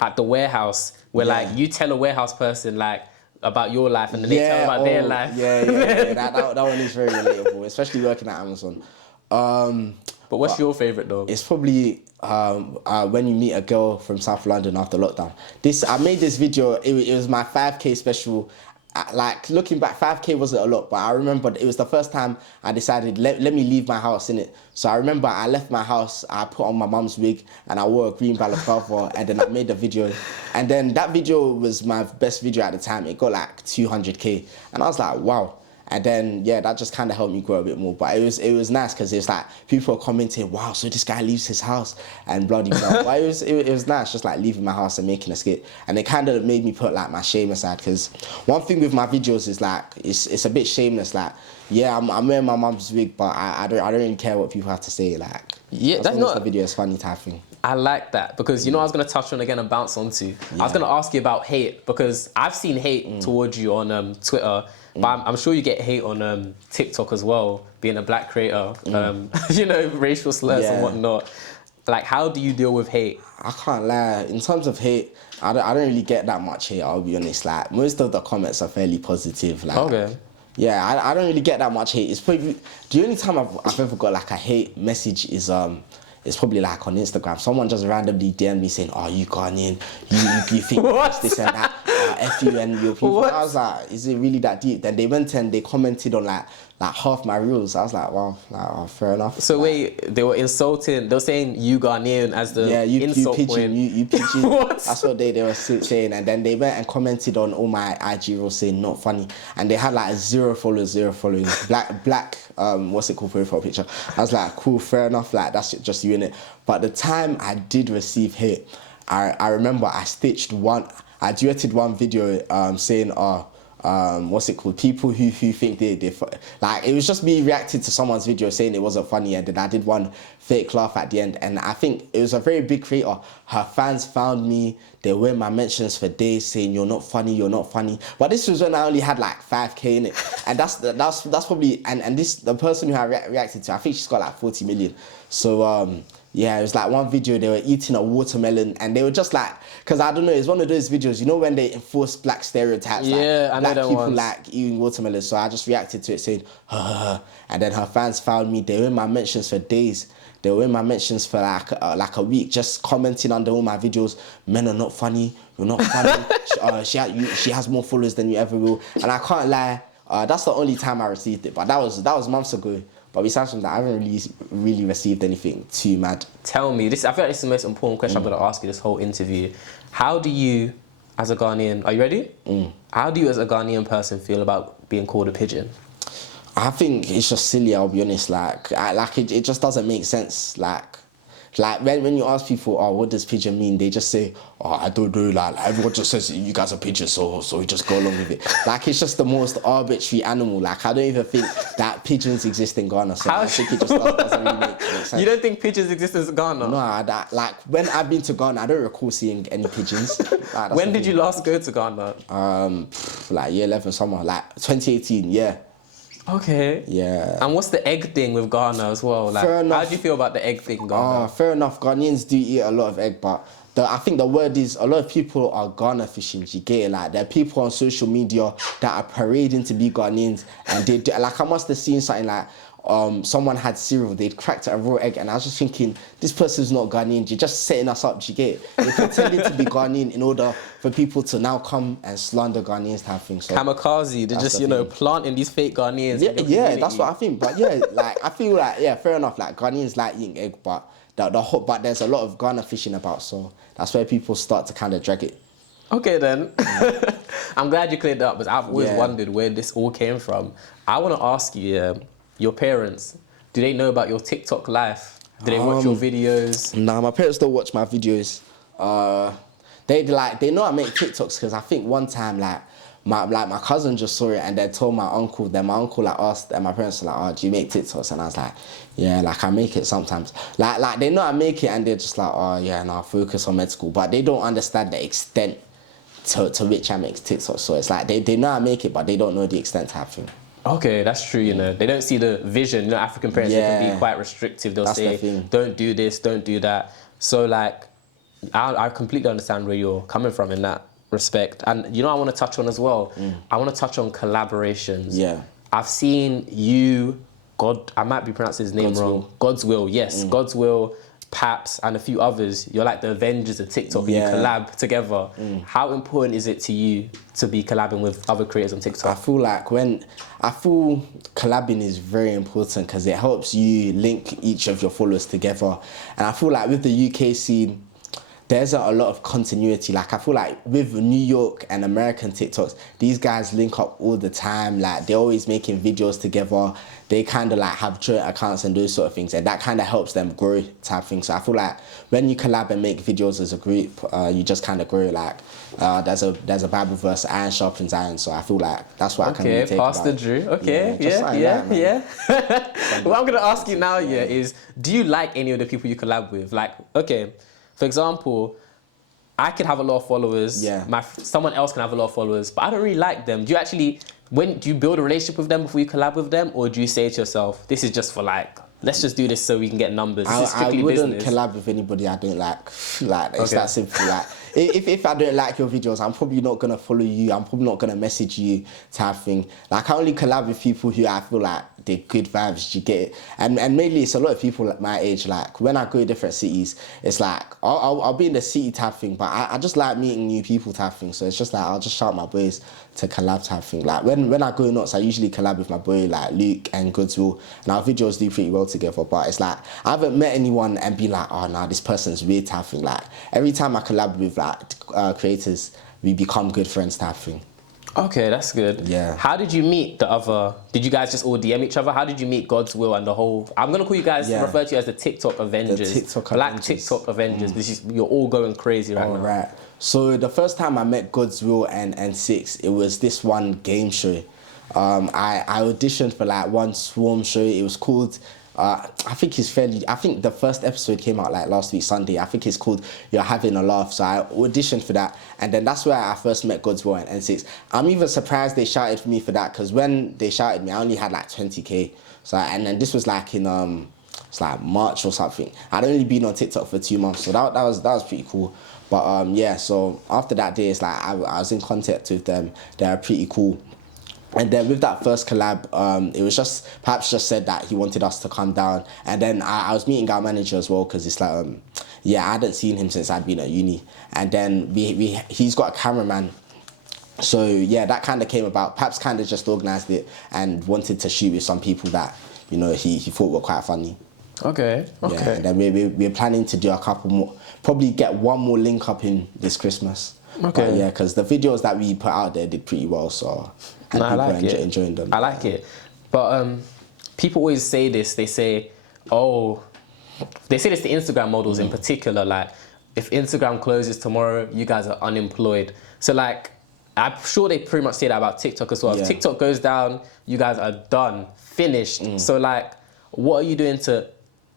at the warehouse, where like you tell a warehouse person like about your life and then they tell about their life. Yeah. That one is very relatable, especially working at Amazon. But what's your favourite though? It's probably when you meet a girl from South London after lockdown. I made this video. It was my 5K special. Like looking back, 5K wasn't a lot, but I remember it was the first time I decided let me leave my house in it. So I remember I left my house. I put on my mum's wig and I wore a green balaclava, and then I made the video. And then that video was my best video at the time. It got like 200K, and I was like, wow. And then, yeah, that just kind of helped me grow a bit more. But it was nice because it's like people were commenting, wow, so this guy leaves his house and bloody blah. But it was nice just like leaving my house and making a skit. And it kind of made me put like my shame aside, because one thing with my videos is like, it's a bit shameless. Like, yeah, I'm wearing my mum's wig, but I don't really care what people have to say. Like, yeah, that's not the video is funny type thing. I like that, because you know I was going to touch on again and bounce onto. I was going to ask you about hate, because I've seen hate towards you on Twitter. But I'm sure you get hate on TikTok as well, being a black creator, you know, racial slurs and whatnot. Like, how do you deal with hate? I can't lie. In terms of hate, I don't really get that much hate, I'll be honest. Like, most of the comments are fairly positive. Like, okay. Yeah, I don't really get that much hate. It's probably, the only time I've ever got like a hate message is it's probably like on Instagram. Someone just randomly DM me saying, "Oh, you Ghanaian, you think this and that, F you and your people." I was like, is it really that deep? Then they went and they commented on like half my reels. I was like, well, fair enough. So wait, they were insulting. They were saying you Ghanaian as the insult you point. You pigeon. What? That's what they were saying. And then they went and commented on all my IG reels saying not funny. And they had like 0 followers. Black what's it called, profile picture. I was like, cool, fair enough. Like, that's just you in it. But the time I did receive hate, I remember I duetted one video saying, what's it called? People who think they like, it was just me reacting to someone's video saying it wasn't funny, and then I did one fake laugh at the end. And I think it was a very big creator. Her fans found me. They were in my mentions for days saying you're not funny. But this was when I only had like 5K in it, and that's probably and this the person who I reacted to, I think she's got like 40 million. So yeah, it was like one video, they were eating a watermelon, and they were just like, because I don't know, it's one of those videos, you know, when they enforce black stereotypes, yeah, like I know black that people ones. like eating watermelon. So I just reacted to it saying, and then her fans found me. They were in my mentions for days. They were in my mentions for like a week, just commenting under all my videos. Men are not funny. You're not funny. She has more followers than you ever will. And I can't lie, that's the only time I received it. But that was months ago. But besides from that, I haven't really received anything too mad. Tell me, I feel like this is the most important question I'm going to ask you this whole interview. How do you, as a Ghanaian, are you ready? How do you as a Ghanaian person feel about being called a pigeon? I think it's just silly, I'll be honest. It just doesn't make sense. Like when you ask people, oh, what does pigeon mean? They just say, oh, I don't know. Like everyone just says you guys are pigeons, so we just go along with it. Like, it's just the most arbitrary animal. Like, I don't even think that pigeons exist in Ghana. So I think it just doesn't really make sense. You don't think pigeons exist in Ghana? No, like when I've been to Ghana, I don't recall seeing any pigeons. When did you last go to Ghana? Like year 11 summer, like 2018. Yeah. Okay. Yeah. And what's the egg thing with Ghana as well? Like, fair enough. How do you feel about the egg thing in Ghana? Fair enough. Ghanaians do eat a lot of egg, but I think the word is, a lot of people are Ghana fishing. You get it? Like, there are people on social media that are parading to be Ghanaians, and they do, like, I must have seen something like, someone had cereal, they'd cracked a raw egg, and I was just thinking, this person's not Ghanaian, you're just setting us up, do you get it? They're pretending to be Ghanaian in order for people to now come and slander Ghanaians type thing. So kamikaze, they're just, planting these fake Ghanaians. Yeah, that's what I think. But yeah, like, I feel like, yeah, fair enough, like, Ghanaians like eating egg, but but there's a lot of Ghana fishing about, so that's where people start to kind of drag it. Okay then. I'm glad you cleared that up, because I've always wondered where this all came from. I want to ask you, your parents, do they know about your TikTok life? Do they watch your videos? Nah, my parents don't watch my videos. They know I make TikToks, because I think one time my cousin just saw it and then told my uncle. Then my uncle asked, and my parents were like, "Oh, do you make TikToks?" And I was like, "Yeah, like I make it sometimes." Like they know I make it, and they're just like, "Oh yeah, no, focus on med school." But they don't understand the extent to which I make TikToks. So it's like they know I make it, but they don't know the extent type thing. Okay, that's true, They don't see the vision. African parents, they can be quite restrictive. They'll say, don't do this, don't do that. So, like, I completely understand where you're coming from in that respect. And, I want to touch on as well, I want to touch on collaborations. Yeah. I've seen you God, I might be pronouncing his name God's wrong. Will. God's Will, yes. God's Will, Paps, and a few others. You're like the Avengers of TikTok, and you collab together. How important is it to you to be collabing with other creators on TikTok? I feel like collabing is very important because it helps you link each of your followers together. And I feel like with the UK scene, there isn't a lot of continuity. Like, I feel like with New York and American TikToks, these guys link up all the time. Like, they're always making videos together. They kind of like have joint accounts and those sort of things. And that kind of helps them grow type thing. So I feel like when you collab and make videos as a group, you just kind of grow. Like, there's a Bible verse, iron sharpens iron. So I feel like that's what I can really take Pastor about. Drew. Okay, yeah. What I'm going to ask you now, is do you like any of the people you collab with? Like, okay, for example, I can have a lot of followers. Yeah. Someone else can have a lot of followers, but I don't really like them. Do you actually, do you build a relationship with them before you collab with them, or do you say to yourself, this is just for like, let's just do this so we can get numbers? This is strictly I wouldn't business. collab with anybody I don't like. Like, it's that simple. Like, if I don't like your videos, I'm probably not gonna follow you. I'm probably not gonna message you, type thing. Like, I only collab with people who I feel like they're good vibes. You get it? And mainly it's a lot of people at my age. Like, when I go to different cities, it's like I'll be in the city type thing, but I just like meeting new people type thing. So it's just like I'll just shout my boys to collab type thing. Like, when I go nuts, I usually collab with my boy like Luke and Goodswill, and our videos do pretty well together. But it's like I haven't met anyone and been like, oh nah, this person's weird type thing. Like, every time I collab with like creators, we become good friends type thing. Okay, that's good. Yeah. How did you meet the other? Did you guys just all DM each other? How did you meet God's Will and the whole? I'm gonna call you guys, refer to you as the TikTok Avengers. Black TikTok Avengers. This is, you're all going crazy right now. Right. So the first time I met God's Will and Six, it was this one game show. I auditioned for like one Swarm show. It was called. I think the first episode came out like last week Sunday. I think it's called You're Having a Laugh. So I auditioned for that, and then that's where I first met God's Will and N6. I'm even surprised they shouted for me for that, because when they shouted me, I only had like 20k. So, and then this was like in it's like March or something. I'd only been on TikTok for 2 months, so that was pretty cool. But yeah, so after that day, it's like I was in contact with them. They're pretty cool. And then with that first collab, it was Perhaps just said that he wanted us to come down. And then I was meeting our manager as well, because it's like, I hadn't seen him since I'd been at uni. And then he's got a cameraman. So yeah, that kind of came about. Perhaps kind of just organised it and wanted to shoot with some people that, you know, he thought were quite funny. Okay. Yeah, and then we're planning to do a couple more, probably get one more link up in this Christmas. Okay. But yeah, because the videos that we put out there did pretty well, so and I like it. Enjoying them. I like it. But people always say this. They say this to Instagram models in particular. Like, if Instagram closes tomorrow, you guys are unemployed. So like, I'm sure they pretty much say that about TikTok as well. Yeah. If TikTok goes down, you guys are done, finished. So like, what are you doing to,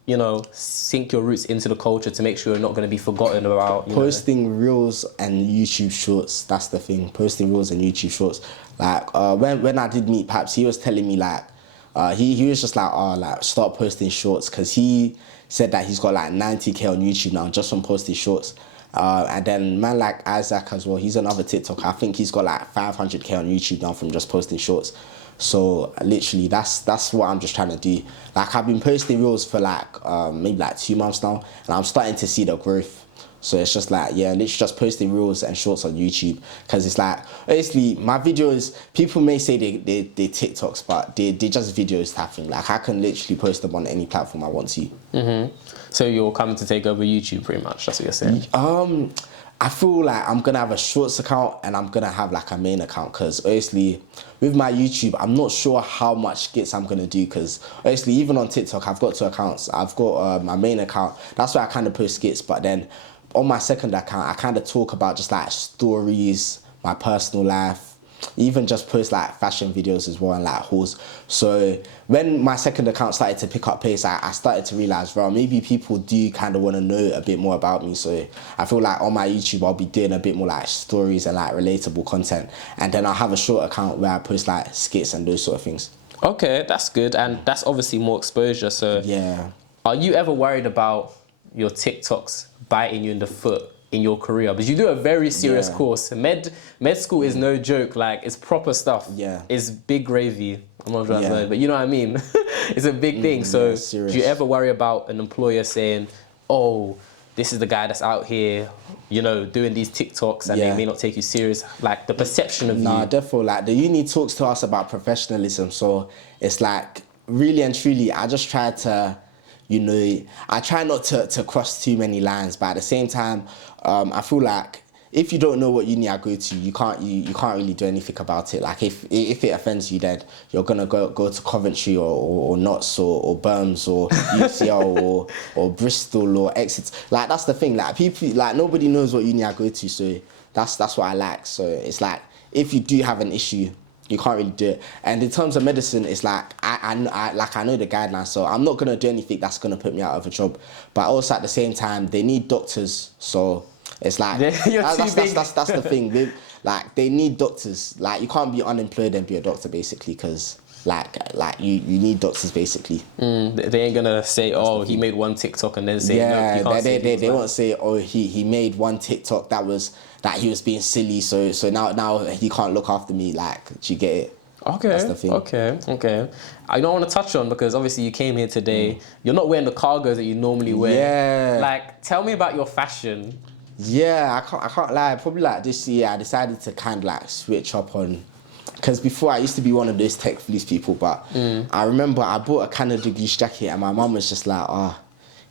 you know, sink your roots into the culture to make sure you're not going to be forgotten about? Posting reels and YouTube shorts. That's the thing. Posting reels and YouTube shorts. Like when I did meet Paps, he was telling me like he was just like start posting shorts, because he said that he's got like 90k on YouTube now just from posting shorts. And then man like Isaac as well, he's another TikTok. I think he's got like 500k on YouTube now from just posting shorts. So literally that's what I'm just trying to do. Like, I've been posting reels for like maybe like 2 months now, and I'm starting to see the growth. So it's just like, yeah, literally just posting reels and shorts on YouTube, because it's like, obviously my videos, people may say they TikToks, but they're just videos tapping. Like, I can literally post them on any platform I want to. So you're coming to take over YouTube pretty much, that's what you're saying? I feel like I'm gonna have a shorts account and I'm gonna have like a main account, because obviously with my YouTube, I'm not sure how much skits I'm gonna do, because obviously even on TikTok, I've got 2 accounts. I've got my main account, that's where I kind of post skits, but then on my second account, I kind of talk about just like stories, my personal life, even just post like fashion videos as well and like hauls. So when my second account started to pick up pace, I started to realise, well, maybe people do kind of want to know a bit more about me. So I feel like on my YouTube, I'll be doing a bit more like stories and like relatable content. And then I'll have a short account where I post like skits and those sort of things. Okay, that's good. And that's obviously more exposure. So yeah. Are you ever worried about your TikToks biting you in the foot in your career? Because you do a very serious course. Med school is no joke. Like, it's proper stuff. Yeah. It's big gravy. I'm not sure that's word, but you know what I mean? It's a big thing. So do you ever worry about an employer saying, oh, this is the guy that's out here, you know, doing these TikToks and they may not take you serious? Like, the perception of you. Nah, definitely. Like, the uni talks to us about professionalism. So it's like, really and truly, I just try to, you know, I try not to cross too many lines. But at the same time, I feel like if you don't know what uni I go to, you can't really do anything about it. Like, if it offends you, then you're gonna go to Coventry or Notts or Burns or UCL or Bristol or Exeter. Like, that's the thing. Like, people, like, nobody knows what uni I go to, so that's what I like. So it's like, if you do have an issue, you can't really do it. And in terms of medicine, it's like I know the guidelines, so I'm not gonna do anything that's gonna put me out of a job. But also at the same time, they need doctors, so it's like that's the thing. They need doctors. Like, you can't be unemployed and be a doctor, basically, because like you need doctors, basically. They ain't gonna say, oh, he made one TikTok and then say, no, you can't they won't say, oh, he made one TikTok that he was being silly, so now he can't look after me. Like, do you get it? Okay. That's the thing. Okay. I don't want to touch on, because obviously you came here today. You're not wearing the cargos that you normally wear. Yeah. Like, tell me about your fashion. Yeah, I can't lie. Probably like this year, I decided to kind of like switch up on, because before I used to be one of those tech fleece people, but I remember I bought a Canada Goose jacket and my mum was just like,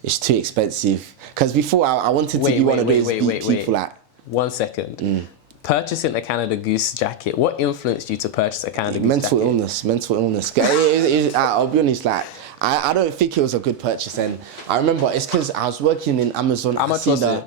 it's too expensive. Because before I wanted to be one of those people like. 1 second. Purchasing a Canada Goose jacket, what influenced you to purchase a Canada Goose jacket? Mental illness. I'll be honest, like, I don't think it was a good purchase. And I remember it's because I was working in Amazon. How much was it?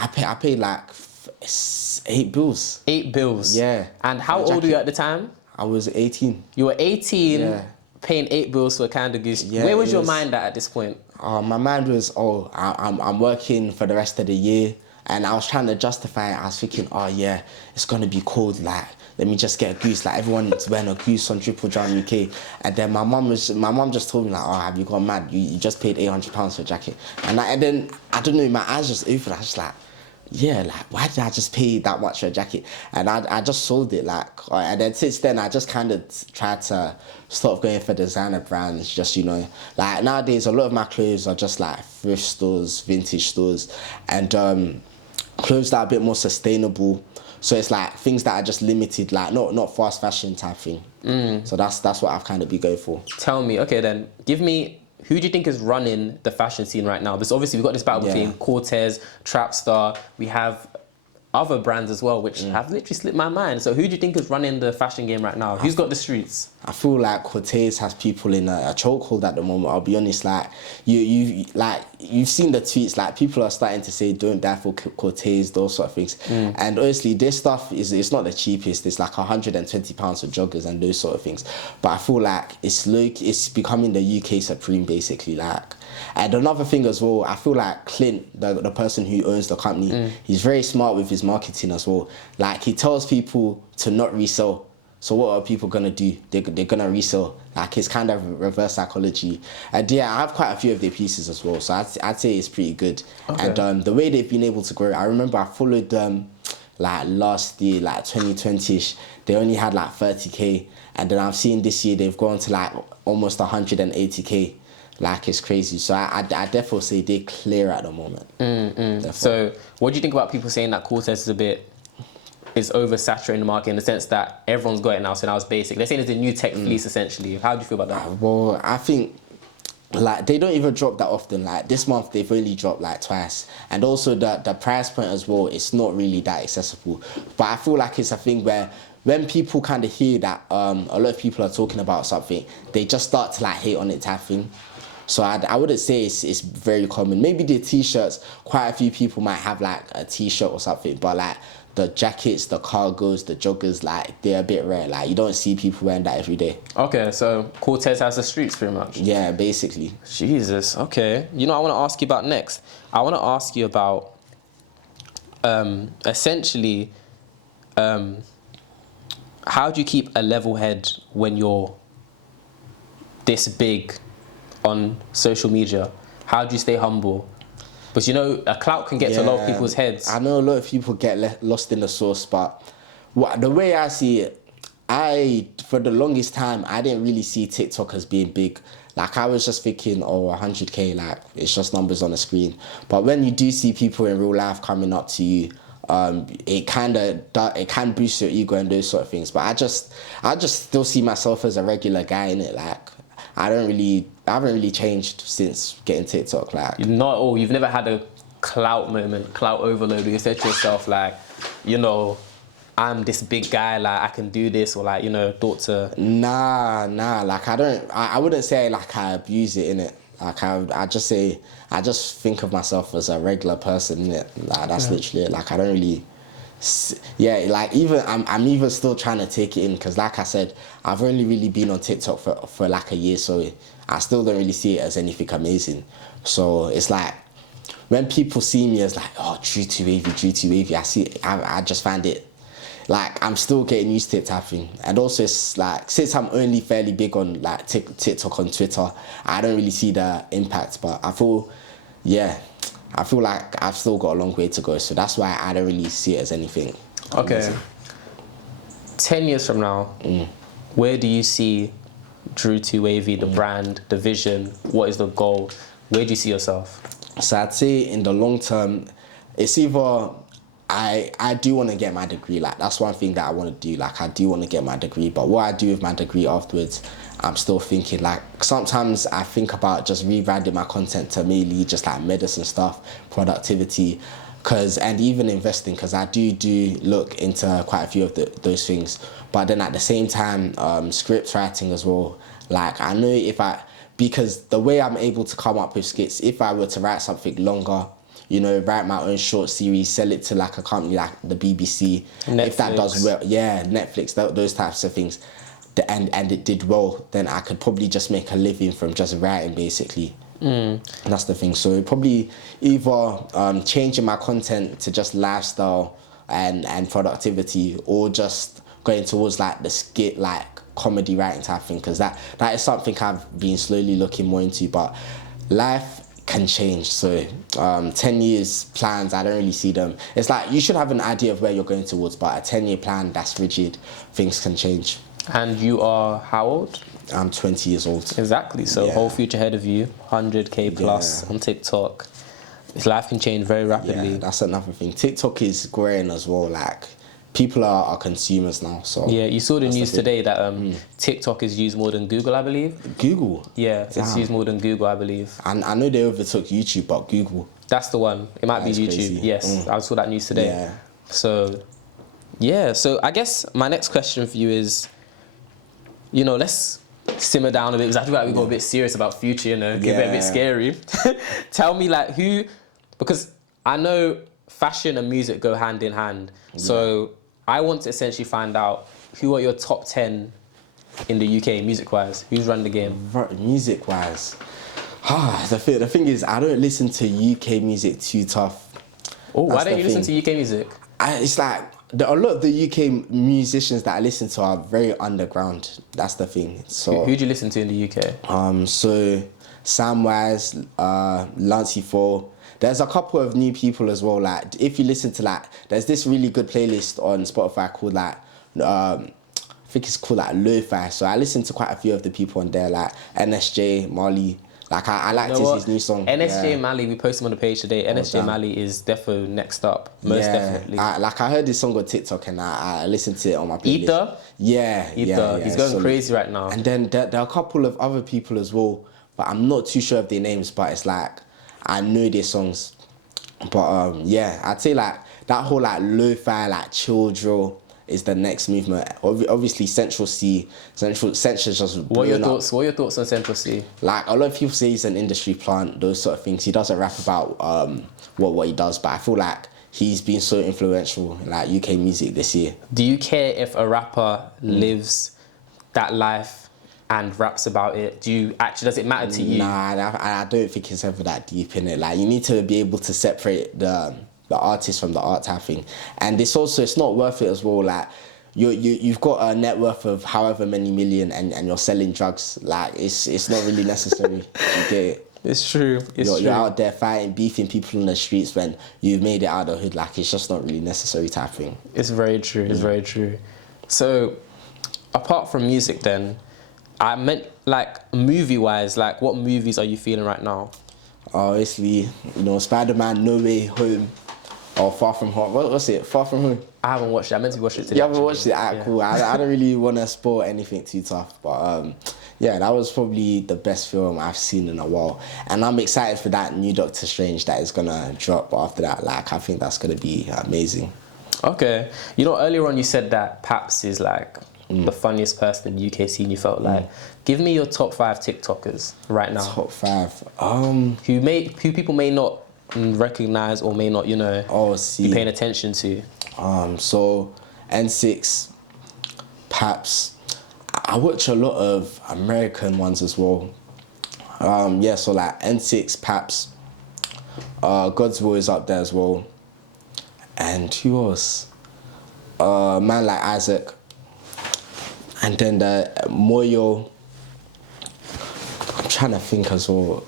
I paid like £8. £8? Yeah. And how old were you at the time? I was 18. You were 18, paying £8 for a Canada Goose. Yeah, where was your mind at this point? My mind was, I'm working for the rest of the year. And I was trying to justify it. I was thinking, it's going to be cold. Like, let me just get a goose. Like, everyone's wearing a goose on Triple Jam UK. And then my mum just told me, like, have you gone mad? You just paid £800 for a jacket. And then, I don't know, my eyes just opened. I was just like, why did I just pay that much for a jacket? And I just sold it, like, and then since then, I just kind of tried to stop going for designer brands, just, you know. Like, nowadays, a lot of my clothes are just, like, thrift stores, vintage stores, and clothes that are a bit more sustainable. So it's like things that are just limited, like not fast fashion type thing. So that's what I've kind of been going for. Tell me, okay then, give me, who do you think is running the fashion scene right now? Because obviously we've got this battle between Cortez, Trapstar, we have other brands as well, which have literally slipped my mind. So who do you think is running the fashion game right now? Who's got the streets? I feel like Cortez has people in a chokehold at the moment. I'll be honest, like you've seen the tweets, like people are starting to say don't die for Cortez, those sort of things. And honestly, this stuff it's not the cheapest. It's like £120 for joggers and those sort of things. But I feel like it's becoming the UK Supreme, basically. Like, and another thing as well, I feel like Clint, the person who owns the company, he's very smart with his marketing as well. Like, he tells people to not resell. So what are people gonna do? They're gonna resell. Like, it's kind of reverse psychology. And I have quite a few of their pieces as well. So I'd say it's pretty good. Okay. And the way they've been able to grow, I remember I followed them like last year, like 2020ish. They only had like 30k, and then I've seen this year they've gone to like almost 180k. Like, it's crazy. So I definitely say they're clear at the moment. So what do you think about people saying that Cortez is oversaturating the market in the sense that everyone's got it now, so now it's basic? They're saying it's a new tech fleece, essentially. How do you feel about that? Well, I think, like, they don't even drop that often. Like, this month they've only dropped like twice, and also the price point as well, it's not really that accessible. But I feel like it's a thing where when people kind of hear that a lot of people are talking about something, they just start to like hate on it type thing. So I wouldn't say it's very common. Maybe the t-shirts, quite a few people might have like a t-shirt or something, but like the jackets, the cargos, the joggers, like, they're a bit rare. Like, you don't see people wearing that every day. Okay, so Cortez has the streets pretty much. Yeah, basically. Jesus, okay. You know what I want to ask you about next? I want to ask you about essentially how do you keep a level head when you're this big on social media? How do you stay humble? But you know, a clout can get to a lot of people's heads. I know a lot of people get lost in the sauce, but the way I see it, for the longest time, I didn't really see TikTok as being big. Like, I was just thinking, oh, 100K, like, it's just numbers on the screen. But when you do see people in real life coming up to you, it can boost your ego and those sort of things. But I just still see myself as a regular guy in it. Like, I haven't really changed since getting TikTok. Like, not at all. You've never had a clout moment, clout overload, where you said to yourself, like, you know, I'm this big guy, like, I can do this, or like, you know, thought to... Nah, like, I wouldn't say, like, I abuse it, innit? Like, I just think of myself as a regular person, innit? Like, that's literally it. Like, I don't really... Yeah, like, even, I'm even still trying to take it in, because, like I said, I've only really been on TikTok for like a year, so I still don't really see it as anything amazing. So, it's like, when people see me as like, oh, Drew Too Wavy, I just find it, like, I'm still getting used to it type thing. And also, it's like, since I'm only fairly big on like TikTok on Twitter, I don't really see the impact. But I feel like I've still got a long way to go. So that's why I don't really see it as anything. Okay. Amazing. 10 years from now, where do you see Drew Too Wavy, the brand, the vision? What is the goal? Where do you see yourself? So I'd say in the long term, it's either... I do want to get my degree. Like, that's one thing that I want to do. Like, I do want to get my degree, but what I do with my degree afterwards, I'm still thinking. Like, sometimes I think about just rebranding my content to mainly just like medicine stuff, productivity, and even investing, because I do look into quite a few of those things. But then at the same time, script writing as well. Like, I know because the way I'm able to come up with skits, if I were to write something longer, you know, write my own short series, sell it to like a company like the BBC. Netflix. If that does well, yeah, Netflix, those types of things, and it did well, then I could probably just make a living from just writing, basically. And that's the thing. So probably either changing my content to just lifestyle and productivity, or just going towards like the skit, like comedy writing type thing, because that is something I've been slowly looking more into. But life can change, so 10 years plans, I don't really see them. It's like, you should have an idea of where you're going towards, but a 10-year plan that's rigid, things can change. And you are how old? I'm 20 years old. Exactly, so whole future ahead of you, 100K plus on TikTok. His life can change very rapidly. Yeah, that's another thing. TikTok is growing as well. Like, people are consumers now. So yeah, you saw the news today that TikTok is used more than Google, I believe. Google? Yeah, it's used more than Google, I believe. And I know they overtook YouTube, but Google. That's the one. It might be YouTube. Crazy. Yes, I saw that news today. Yeah. So, yeah. So I guess my next question for you is, you know, let's simmer down a bit, because I feel like we got a bit serious about future, you know, get a bit scary. Tell me, like, because I know fashion and music go hand in hand. So I want to essentially find out, who are your top 10 in the UK music-wise? Who's run the game? Music-wise? The thing is, I don't listen to UK music too tough. Oh, why don't you listen to UK music? It's like, a lot of the UK musicians that I listen to are very underground. That's the thing. So who do you listen to in the UK? So Samwise, Lancey 4. There's a couple of new people as well. Like, if you listen to, like, there's this really good playlist on Spotify called, like, I think it's called, like, Lo-Fi. So I listen to quite a few of the people on there, like NSJ, Marley. Like, I liked his new song. NSJ Mali, we posted him on the page today. NSJ Mali is defo next up, most definitely. I heard this song on TikTok, and I listened to it on my playlist. Ether? Yeah. He's going crazy right now. And then there are a couple of other people as well, but I'm not too sure of their names, but it's like, I know their songs. But I'd say like that whole like lo-fi, like chill drill is the next movement. Obviously Central is just What are your thoughts on Central C? Like, a lot of people say he's an industry plant, those sort of things. He doesn't rap about what he does, but I feel like he's been so influential in like UK music this year. Do you care if a rapper lives that life and raps about it? Does it matter to you? Nah, I don't think it's ever that deep in it. Like, you need to be able to separate the artist from the art type thing. And it's not worth it as well. Like, you've got a net worth of however many million and you're selling drugs. Like, it's not really necessary. You get it? It's true. It's You're true. out there fighting, beefing people in the streets when you've made it out of the hood. Like, it's just not really necessary type thing. It's very true. It's very true. So, apart from music, then, I meant like movie-wise. Like, what movies are you feeling right now? Obviously, you know, Spider-Man, No Way Home, or Far From Home. What's it? Far From Home. I haven't watched it. I meant to watch it today. You haven't watched it? Alright, cool. I don't really want to spoil anything too tough, but yeah, that was probably the best film I've seen in a while, and I'm excited for that new Doctor Strange that is gonna drop after that. Like, I think that's gonna be amazing. Okay. You know, earlier on you said that Paps is like the funniest person in the UK scene. You felt like. Give me your top 5 TikTokers right now. Top 5. Who people may not recognize or may not, you know, be paying attention to. So N6, Paps. I watch a lot of American ones as well. Yeah, so like N6, Paps, Godswill is up there as well. And who else? Man like Isaac. And then the Moyo. I'm trying to think as well.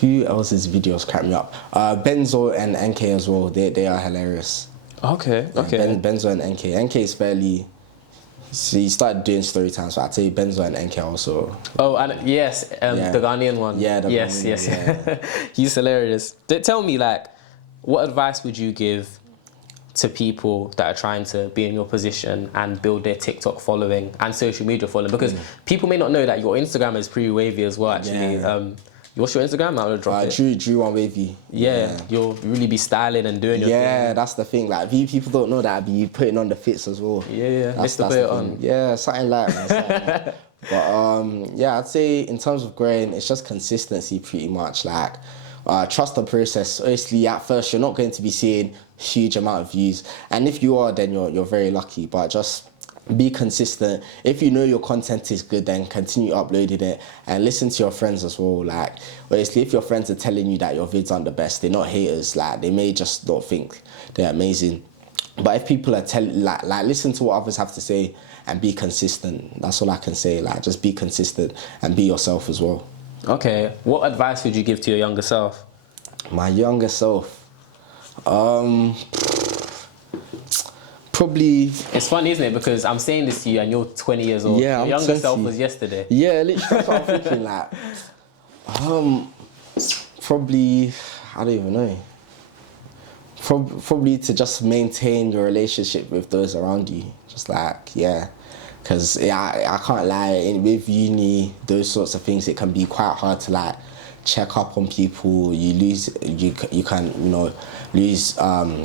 Who else's videos crack me up? Benzo and NK as well. They are hilarious. Okay. Yeah, Benzo and NK. NK is fairly. So he started doing story time, so I'd say Benzo and NK also. Oh, and yes, the Ghanaian one. Yeah, the yes, Ghanaian, yes. yeah. He's hilarious. Tell me, like, what advice would you give to people that are trying to be in your position and build their TikTok following and social media following? Because people may not know that your Instagram is pretty wavy as well, actually. Yeah. What's your Instagram? I'm gonna drop it. Drew One Wavy. Yeah, you'll really be styling and doing your thing. Yeah, that's the thing. Like, people don't know that I'd be putting on the fits as well. Yeah. That's Put it on. Yeah, something like that. But yeah, I'd say in terms of growing, it's just consistency pretty much. Like, trust the process. Obviously, at first, you're not going to be seeing huge amount of views, and if you are, then you're very lucky. But just be consistent. If you know your content is good, then continue uploading it and listen to your friends as well. Like, obviously, if your friends are telling you that your vids aren't the best, they're not haters. Like, they may just not think they're amazing. But if people are telling, like listen to what others have to say and be consistent. That's all I can say. Like, just be consistent and be yourself as well. Okay. What advice would you give to your younger self? My younger self. Probably. It's funny, isn't it? Because I'm saying this to you and you're 20 years old. Yeah, your I'm younger 20. self was yesterday. Yeah, literally, that's what I'm thinking. Like, probably, I don't even know. Probably to just maintain your relationship with those around you. Just like, yeah. Because I can't lie, with uni, those sorts of things, it can be quite hard to like check up on people. You can lose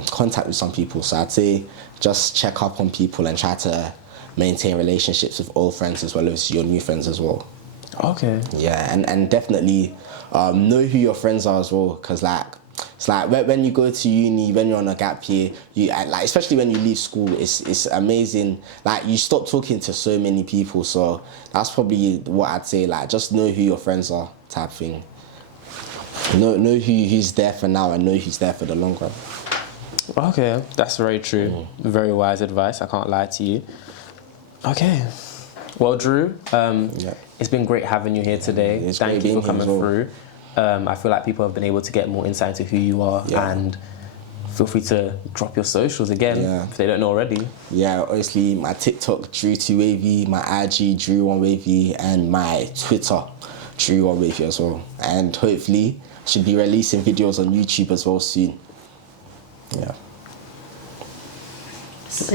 contact with some people. So I'd say just check up on people and try to maintain relationships with old friends as well as your new friends as well. Okay. Yeah, and definitely know who your friends are as well, because like it's like when you go to uni, when you're on a gap year, you like, especially when you leave school, it's amazing. Like, you stop talking to so many people, so that's probably what I'd say. Like, just know who your friends are, type thing. Know who's there for now and know who's there for the long run. Okay, that's very true. Very wise advice. I can't lie to you. Okay. Well, Drew, it's been great having you here today. It's Thank you for coming well. through. I feel like people have been able to get more insight into who you are, and feel free to drop your socials again if they don't know already. Yeah, obviously my TikTok, Drew2Wavy, my IG, Drew1Wavy, and my Twitter, Drew1Wavy as well. And hopefully, should be releasing videos on YouTube as well soon. Yeah. Sick.